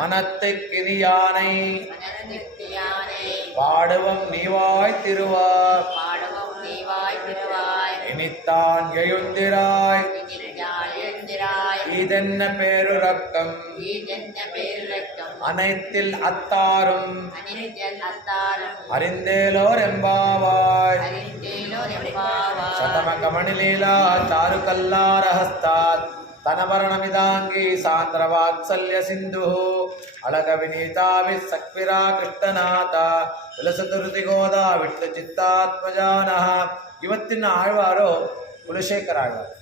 மனத்துக்கிரியானை பாடுவம் நீவாய் திருவார் இனித்தான் எழுந்திராய் இதென்ன பேருரக்கம் அனைத்தில் அத்தாரும் அறிந்தேலோர் எம்பாவாய் ಶತಮಕಮಣಿಲೀಲಾ ಚಾರುಕಲ್ಲಾರಹಸ್ತಾತ್ ತನವರ್ಣಮಿದಾಂಗಿ ಸಾಂದ್ರವಾತ್ಸಲ್ಯ ಸಿಂಧು ಅಳಗ ವಿನೀತಾವಿ ಸಕ್ವಿರಾ ಕೃಷ್ಣನಾಥ ವಿಲಸತುರುತಿಗೋದ ವಿಟ್ಟು ಚಿತ್ತಾತ್ಮಜಾನಃ. ಇವತ್ತಿನ ಆಳ್ವಾರು ಕುಲಶೇಖರ ಆಳ್ವಾರು.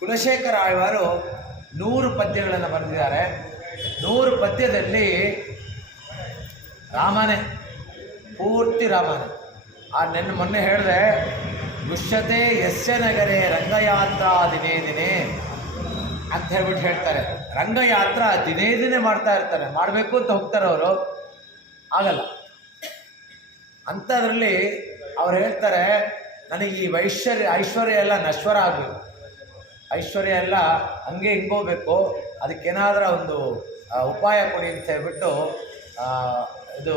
ಕುಲಶೇಖರ ಆಳ್ವಾರು 100 ಪದ್ಯಗಳನ್ನು ಬರೆದಿದ್ದಾರೆ. 100 ಪದ್ಯದಲ್ಲಿ ರಾಮನೇ, ಪೂರ್ತಿ ರಾಮನೇ. ಮೊನ್ನೆ ಹೇಳಿದೆ, ದುಷ್ಯತೆ ಯಸ್ಯ ನಗರೆ ರಂಗಯಾತ್ರಾ ದಿನೇ ದಿನೇ ಅಂತ ಹೇಳ್ಬಿಟ್ಟು ಹೇಳ್ತಾರೆ. ರಂಗಯಾತ್ರಾ ದಿನೇ ದಿನೇ ಮಾಡ್ತಾ ಇರ್ತಾರೆ, ಮಾಡಬೇಕು ಅಂತ ಹೋಗ್ತಾರೆ ಅವರು, ಆಗಲ್ಲ. ಅಂಥದ್ರಲ್ಲಿ ಅವ್ರು ಹೇಳ್ತಾರೆ, ನನಗೆ ಈ ಐಶ್ವರ್ಯ ಎಲ್ಲ ನಶ್ವರ ಆಗಬೇಕು, ಐಶ್ವರ್ಯ ಎಲ್ಲ ಹಂಗೆ ಹಿಂಗೋಬೇಕು, ಅದಕ್ಕೇನಾದರೂ ಒಂದು ಉಪಾಯ ಕೊಡಿ ಅಂತ ಹೇಳ್ಬಿಟ್ಟು ಇದು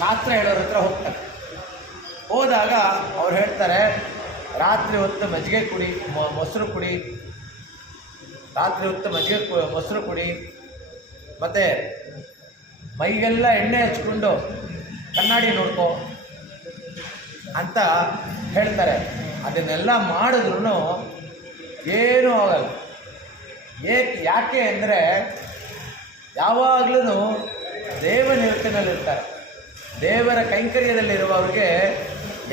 ಶಾಸ್ತ್ರ ಹೇಳೋರ ಹತ್ರ ಹೋಗ್ತಾರೆ. ಹೋದಾಗ ಅವ್ರು ಹೇಳ್ತಾರೆ, ರಾತ್ರಿ ಹೊತ್ತು ಮಜ್ಜಿಗೆ ಕುಡಿ, ಮೊಸರು ಕುಡಿ, ರಾತ್ರಿ ಹೊತ್ತು ಮೊಸರು ಕುಡಿ, ಮತ್ತು ಮೈಗೆಲ್ಲ ಎಣ್ಣೆ ಹಚ್ಕೊಂಡು ಕಣ್ಣಾಡಿ ನೋಡ್ಕೋ ಅಂತ ಹೇಳ್ತಾರೆ. ಅದನ್ನೆಲ್ಲ ಮಾಡಿದ್ರೂ ಏನೂ ಆಗಲ್ಲ. ಯಾಕೆ ಅಂದರೆ ಯಾವಾಗಲೂ ದೇವ ನಿರತನಲ್ಲಿರ್ತಾರೆ. ದೇವರ ಕೈಂಕರ್ಯದಲ್ಲಿರುವವ್ರಿಗೆ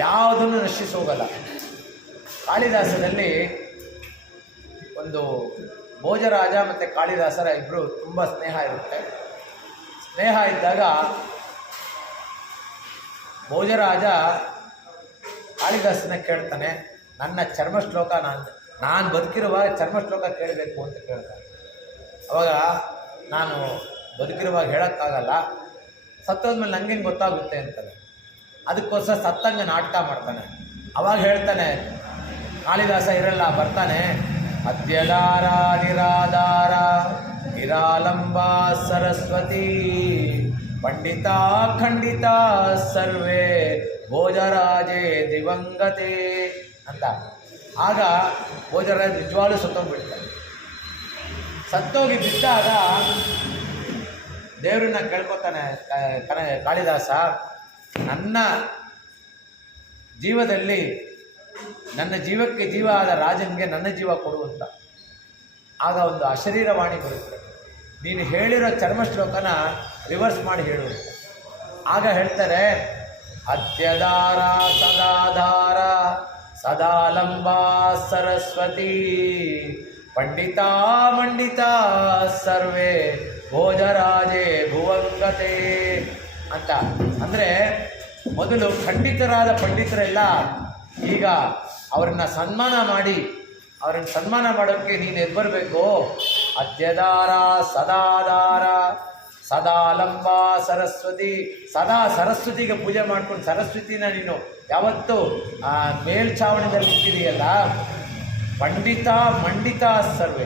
ಯಾವುದನ್ನು ನಶಿಸಿ ಹೋಗಲ್ಲ. ಕಾಳಿದಾಸನಲ್ಲಿ ಒಂದು ಭೋಜರಾಜ ಮತ್ತು ಕಾಳಿದಾಸರ ಇಬ್ಬರು ತುಂಬ ಸ್ನೇಹ ಇರುತ್ತೆ. ಸ್ನೇಹ ಇದ್ದಾಗ ಭೋಜರಾಜ ಕಾಳಿದಾಸನ ಕೇಳ್ತಾನೆ, ನನ್ನ ಚರ್ಮಶ್ಲೋಕ ನಾನು ಬದುಕಿರುವಾಗ ಚರ್ಮಶ್ಲೋಕ ಕೇಳಬೇಕು ಅಂತ ಕೇಳ್ತಾನೆ. ಅವಾಗ ನಾನು ಬದುಕಿರುವಾಗ ಹೇಳೋಕ್ಕಾಗಲ್ಲ, ಸತ್ತೋದ್ಮೇಲೆ ನನಗೇನು ಗೊತ್ತಾಗುತ್ತೆ ಅಂತಾನೆ. ಅದಕ್ಕೋಸ್ಕರ ಸತ್ತಂಗೆ ನಾಟಕ ಮಾಡ್ತಾನೆ. ಅವಾಗ ಹೇಳ್ತಾನೆ, ಕಾಳಿದಾಸ ಇರಲ್ಲ, ಬರ್ತಾನೆ, ಅದ್ಯದಾರ ನಿರಾಧಾರ ನಿರಾಲಂಬ ಸರಸ್ವತಿ ಪಂಡಿತ ಖಂಡಿತ ಸರ್ವೇ ಭೋಜರಾಜೇ ದಿವಂಗತೆ ಅಂತ. ಆಗ ಭೋಜರಾಜ ನಿಜವಾಗ್ಲೂ ಸತ್ತೋಗ್ಬಿಡ್ತಾನೆ. ಸತ್ತೋಗಿ ಬಿದ್ದಾಗ ದೇವ್ರನ್ನ ಕೇಳ್ಕೊತಾನೆ ಕಾಳಿದಾಸ, ನನ್ನ ಜೀವದಲ್ಲಿ ನನ್ನ ಜೀವಕ್ಕೆ ಜೀವ ಆದ ರಾಜನಿಗೆ ನನ್ನ ಜೀವ ಕೊಡುವಂತ. ಆಗ ಒಂದು ಅಶರೀರವಾಣಿ ಬರುತ್ತೆ, ನೀನು ಹೇಳಿರೋ ಚರ್ಮ ಶ್ಲೋಕನ ರಿವರ್ಸ್ ಮಾಡಿ ಹೇಳು. ಆಗ ಹೇಳ್ತಾರೆ, ಅದ್ಯದಾರ ಸದಾಧಾರ ಸದಾಲಂಬಾ ಸರಸ್ವತಿ ಪಂಡಿತಾ ಮಂಡಿತಾ ಸರ್ವೇ ಭೋಜರಾಜೇ ಭುವಂಗತೆ ಅಂತ. ಅಂದರೆ ಮೊದಲು ಖಂಡಿತರಾದ ಪಂಡಿತರೆಲ್ಲ ಈಗ ಅವ್ರನ್ನ ಸನ್ಮಾನ ಮಾಡಿ, ಅವ್ರನ್ನ ಸನ್ಮಾನ ಮಾಡೋಕ್ಕೆ ನೀನು ಎದ್ಬರಬೇಕು. ಅದ್ಯದಾರ ಸದಾಧಾರ ಸದಾಲಂಬ ಸರಸ್ವತಿ, ಸದಾ ಸರಸ್ವತಿಗೆ ಪೂಜೆ ಮಾಡ್ಕೊಂಡು ಸರಸ್ವತಿನ ನೀನು ಯಾವತ್ತು ಮೇಲ್ಛಾವಣಿದಲ್ಲಿ ಇಟ್ಟಿದೆಯಲ್ಲ. ಪಂಡಿತ ಮಂಡಿತ ಸರ್ವೆ,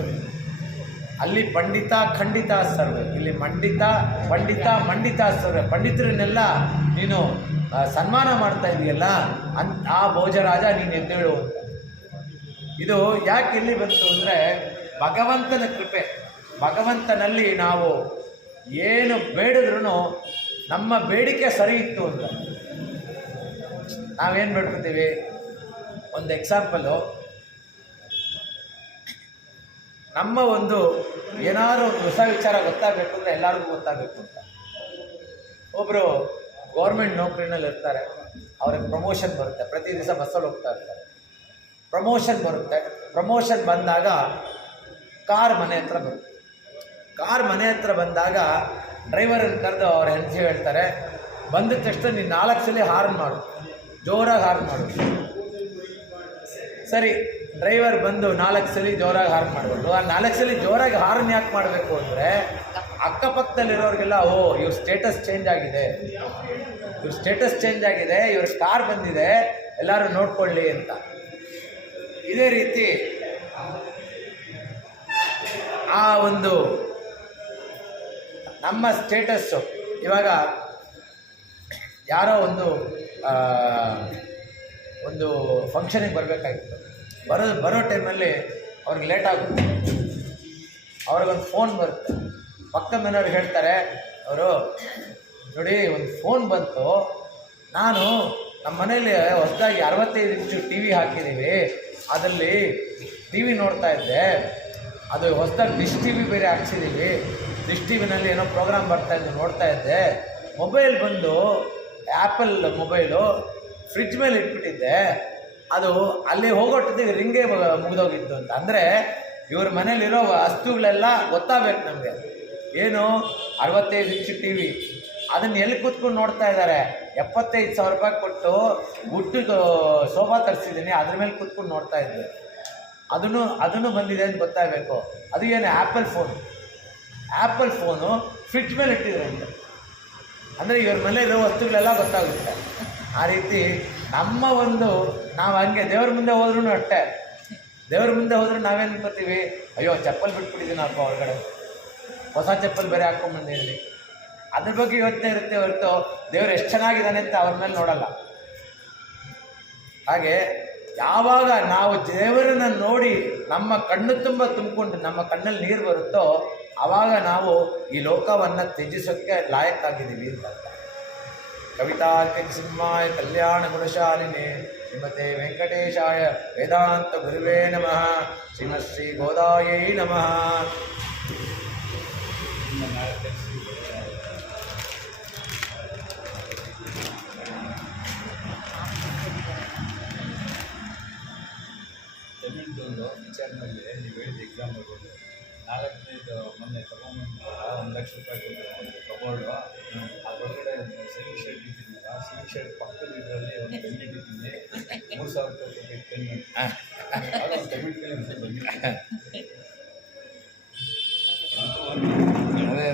ಅಲ್ಲಿ ಪಂಡಿತ ಖಂಡಿತ ಸರ್ವೆ, ಇಲ್ಲಿ ಮಂಡಿತ ಪಂಡಿತ ಮಂಡಿತ ಸರ್ವೆ. ಪಂಡಿತರನ್ನೆಲ್ಲ ನೀನು ಸನ್ಮಾನ ಮಾಡ್ತಾ ಇದೆಯಲ್ಲ, ಆ ಭೋಜರಾಜ ನೀನು ಎದ್ದೇಳು ಅಂತ. ಇದು ಯಾಕೆ ಇಲ್ಲಿ ಬಂತು ಅಂದರೆ ಭಗವಂತನ ಕೃಪೆ. ಭಗವಂತನಲ್ಲಿ ನಾವು ಏನು ಬೇಡಿದ್ರೂ ನಮ್ಮ ಬೇಡಿಕೆ ಸರಿ ಇತ್ತು ಅಂದರೆ ನಾವೇನು ಬೇಡ್ಕೊತೀವಿ. ಒಂದು ಎಕ್ಸಾಂಪಲು, ನಮ್ಮ ಒಂದು ಏನಾದರೂ ಒಂದು ಹೊಸ ವಿಚಾರ ಗೊತ್ತಾಗಬೇಕು ಅಂದರೆ ಎಲ್ಲರಿಗೂ ಗೊತ್ತಾಗಬೇಕು ಅಂತ. ಒಬ್ಬರು ಗೌರ್ಮೆಂಟ್ ನೌಕರಿನಲ್ಲಿ ಇರ್ತಾರೆ, ಅವ್ರಿಗೆ ಪ್ರಮೋಷನ್ ಬರುತ್ತೆ, ಪ್ರತಿ ದಿವಸ ಬಸ್ಸಲ್ಲಿ ಹೋಗ್ತಾ ಇರ್ತಾರೆ. ಪ್ರಮೋಷನ್ ಬರುತ್ತೆ, ಪ್ರಮೋಷನ್ ಬಂದಾಗ ಕಾರ್ ಮನೆ ಹತ್ರ ಬರುತ್ತೆ. ಕಾರ್ ಮನೆ ಹತ್ರ ಬಂದಾಗ ಡ್ರೈವರನ್ನು ಕರೆದು ಅವ್ರ ಹೆಂಡತಿ ಹೇಳ್ತಾರೆ, ಬಂದ ತಕ್ಷಣ ನೀನು 4 ಸಲ ಹಾರ್ನ್ ಮಾಡು, ಜೋರಾಗಿ ಹಾರ್ನ್ ಮಾಡು. ಸರಿ, ಡ್ರೈವರ್ ಬಂದು 4 ಸಲ ಜೋರಾಗಿ ಹಾರ್ನ್ ಮಾಡಬೇಕು. ಆ 4 ಸಲ ಜೋರಾಗಿ ಹಾರ್ನ್ ಯಾಕೆ ಮಾಡಬೇಕು ಅಂದರೆ ಅಕ್ಕಪಕ್ಕದಲ್ಲಿರೋರಿಗೆಲ್ಲ ಇವ್ರ ಸ್ಟೇಟಸ್ ಚೇಂಜ್ ಆಗಿದೆ, ಇವ್ರ ಸ್ಟೇಟಸ್ ಚೇಂಜ್ ಆಗಿದೆ, ಇವ್ರ ಕಾರ್ ಬಂದಿದೆ, ಎಲ್ಲರೂ ನೋಡ್ಕೊಳ್ಳಿ ಅಂತ. ಇದೇ ರೀತಿ ಆ ಒಂದು ನಮ್ಮ ಸ್ಟೇಟಸ್ಸು ಇವಾಗ ಯಾರೋ ಒಂದು ಫಂಕ್ಷನಿಗೆ ಬರಬೇಕಾಗಿತ್ತು, ಬರೋ ಟೈಮಲ್ಲಿ ಅವ್ರಿಗೆ ಲೇಟ್ ಆಗುತ್ತೆ. ಅವ್ರಿಗೊಂದು ಫೋನ್ ಬರುತ್ತೆ, ಪಕ್ಕದ ಮನೆಯವ್ರು ಹೇಳ್ತಾರೆ, ಅವರು ನೋಡಿ ಒಂದು ಫೋನ್ ಬಂತು, ನಾನು ನಮ್ಮ ಮನೇಲಿ ಹೊಸದಾಗಿ 65 ಇಂಚು ಟಿ ವಿ ಹಾಕಿದ್ದೀವಿ, ಅದರಲ್ಲಿ ಟಿ ವಿ ನೋಡ್ತಾ ಇದ್ದೆ, ಅದು ಹೊಸದಾಗಿ ಡಿಶ್ ಟಿ ವಿ ಬೇರೆ ಹಾಕ್ಸಿದ್ದೀವಿ, ಡಿಶ್ ಟಿ ವಿನಲ್ಲಿ ಏನೋ ಪ್ರೋಗ್ರಾಮ್ ಬರ್ತಾಯಿದ್ದು ನೋಡ್ತಾ ಇದ್ದೆ, ಮೊಬೈಲ್ ಬಂದು ಆ್ಯಪಲ್ ಮೊಬೈಲು ಫ್ರಿಡ್ಜ್ ಮೇಲೆ ಇಟ್ಬಿಟ್ಟಿದ್ದೆ, ಅದು ಅಲ್ಲಿ ಹೋಗೋಟ್ಟಿಗೆ ರಿಂಗೇ ಮುಗಿದೋಗಿತ್ತು ಅಂತ. ಅಂದರೆ ಇವ್ರ ಮನೇಲಿರೋ ವಸ್ತುಗಳೆಲ್ಲ ಗೊತ್ತಾಗಬೇಕು ನಮಗೆ. ಏನು 65 ಇಂಚು ಟಿ ವಿ, ಅದನ್ನು ಎಲ್ಲಿ ಕೂತ್ಕೊಂಡು ನೋಡ್ತಾ ಇದ್ದಾರೆ. 75,000 ರೂಪಾಯಿ ಕೊಟ್ಟು ಗುಟ್ಟಿಗೆ ಸೋಫಾ ತರಿಸಿದ್ದೀನಿ, ಅದ್ರ ಮೇಲೆ ಕೂತ್ಕೊಂಡು ನೋಡ್ತಾ ಇದ್ದೆ. ಅದನ್ನು ಬಂದಿದೆ ಅಂತ ಗೊತ್ತಾಗಬೇಕು. ಅದು ಏನು ಆ್ಯಪಲ್ ಫೋನು ಫ್ರಿಡ್ಜ್ ಮೇಲೆ ಇಟ್ಟಿದ್ರೆ ಅಂತ. ಅಂದರೆ ಇವ್ರ ಮನೇಲಿರೋ ವಸ್ತುಗಳೆಲ್ಲ ಗೊತ್ತಾಗುತ್ತೆ. ಆ ರೀತಿ ನಮ್ಮ ನಾವು ಹಂಗೆ ದೇವ್ರ ಮುಂದೆ ಹೋದ್ರೂ ಅಷ್ಟೇ. ದೇವ್ರ ಮುಂದೆ ಹೋದ್ರೆ ನಾವೇನು ಅನ್ಕೋತೀವಿ, ಅಯ್ಯೋ ಚಪ್ಪಲ್ ಬಿಟ್ಬಿಟ್ಟಿದ್ದೀನಪ್ಪ ಹೊರಗಡೆ, ಹೊಸ ಚಪ್ಪಲ್ ಬೇರೆ ಹಾಕ್ಕೊಂಡ್ಬಂದಿದ್ದೀನಿ, ಅದ್ರ ಬಗ್ಗೆ ಯೋಚನೆ ಇರುತ್ತೆ ಹೊರತು ದೇವ್ರು ಎಷ್ಟು ಚೆನ್ನಾಗಿದ್ದಾನೆ ಅಂತ ಅವ್ರ ಮೇಲೆ ನೋಡಲ್ಲ. ಹಾಗೆ ಯಾವಾಗ ನಾವು ದೇವರನ್ನು ನೋಡಿ ನಮ್ಮ ಕಣ್ಣು ತುಂಬ ತುಂಬಿಕೊಂಡು ನಮ್ಮ ಕಣ್ಣಲ್ಲಿ ನೀರು ಬರುತ್ತೋ ಆವಾಗ ನಾವು ಈ ಲೋಕವನ್ನು ತ್ಯಜಿಸೋಕ್ಕೆ ಲಾಯಕ್ಕಾಗಿದ್ದೀವಿ ಅಂತ. ಕವಿತಾರ್ಕಿಕ ಸಿಂಹಾಯ ಕಲ್ಯಾಣ ಗುಣಶಾಲಿನಿ ಶ್ರೀಮತೆ ವೆಂಕಟೇಶಾಯ ವೇದಾಂತ ಗುರುವೇ ನಮಃ. ಶ್ರೀಮತ್ ಶ್ರೀ ಗೋದಾಯೈ ನಮಃ. ಒಂದು ವಿಚಾರದಲ್ಲಿ ನೀವು ಹೇಳಿದ ಎಕ್ಸಾಮ್ ಬರ್ಬೋದು. 4ನೇದು ಮೊನ್ನೆ ತಗೊಂಡ್ಬಂದು 1 ಲಕ್ಷ ರೂಪಾಯಿ ಕೊಟ್ಟು ಕಬೋರ್ಡು, ಅದರೊಳಗಡೆ ಸಿಲ್ಕ್ ಶರ್ಟ್ ಇಟ್ಟಿದ್ದೀನಲ್ಲ, ಸಿಲ್ಕ್ ಶರ್ಟ್ ಪಕ್ಕದ ಇದರಲ್ಲಿ ಒಂದು ಪೆನ್ ಇಟ್ಟಿದ್ದೀನಿ, 3,000 ರೂಪಾಯಿ ಪೆನ್. ಅದೊಂದು ಪೆಮೆಂಟ್ ಅದೇ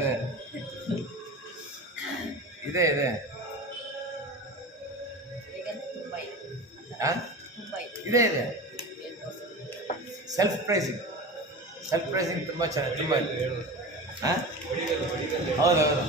ಇದೆ ಇದೆ ಸೆಲ್ಫ್ ಪ್ರೈಸಿಂಗ್ ತುಂಬ ಚೆನ್ನಾಗಿ, ತುಂಬ ಹೌದೌದು.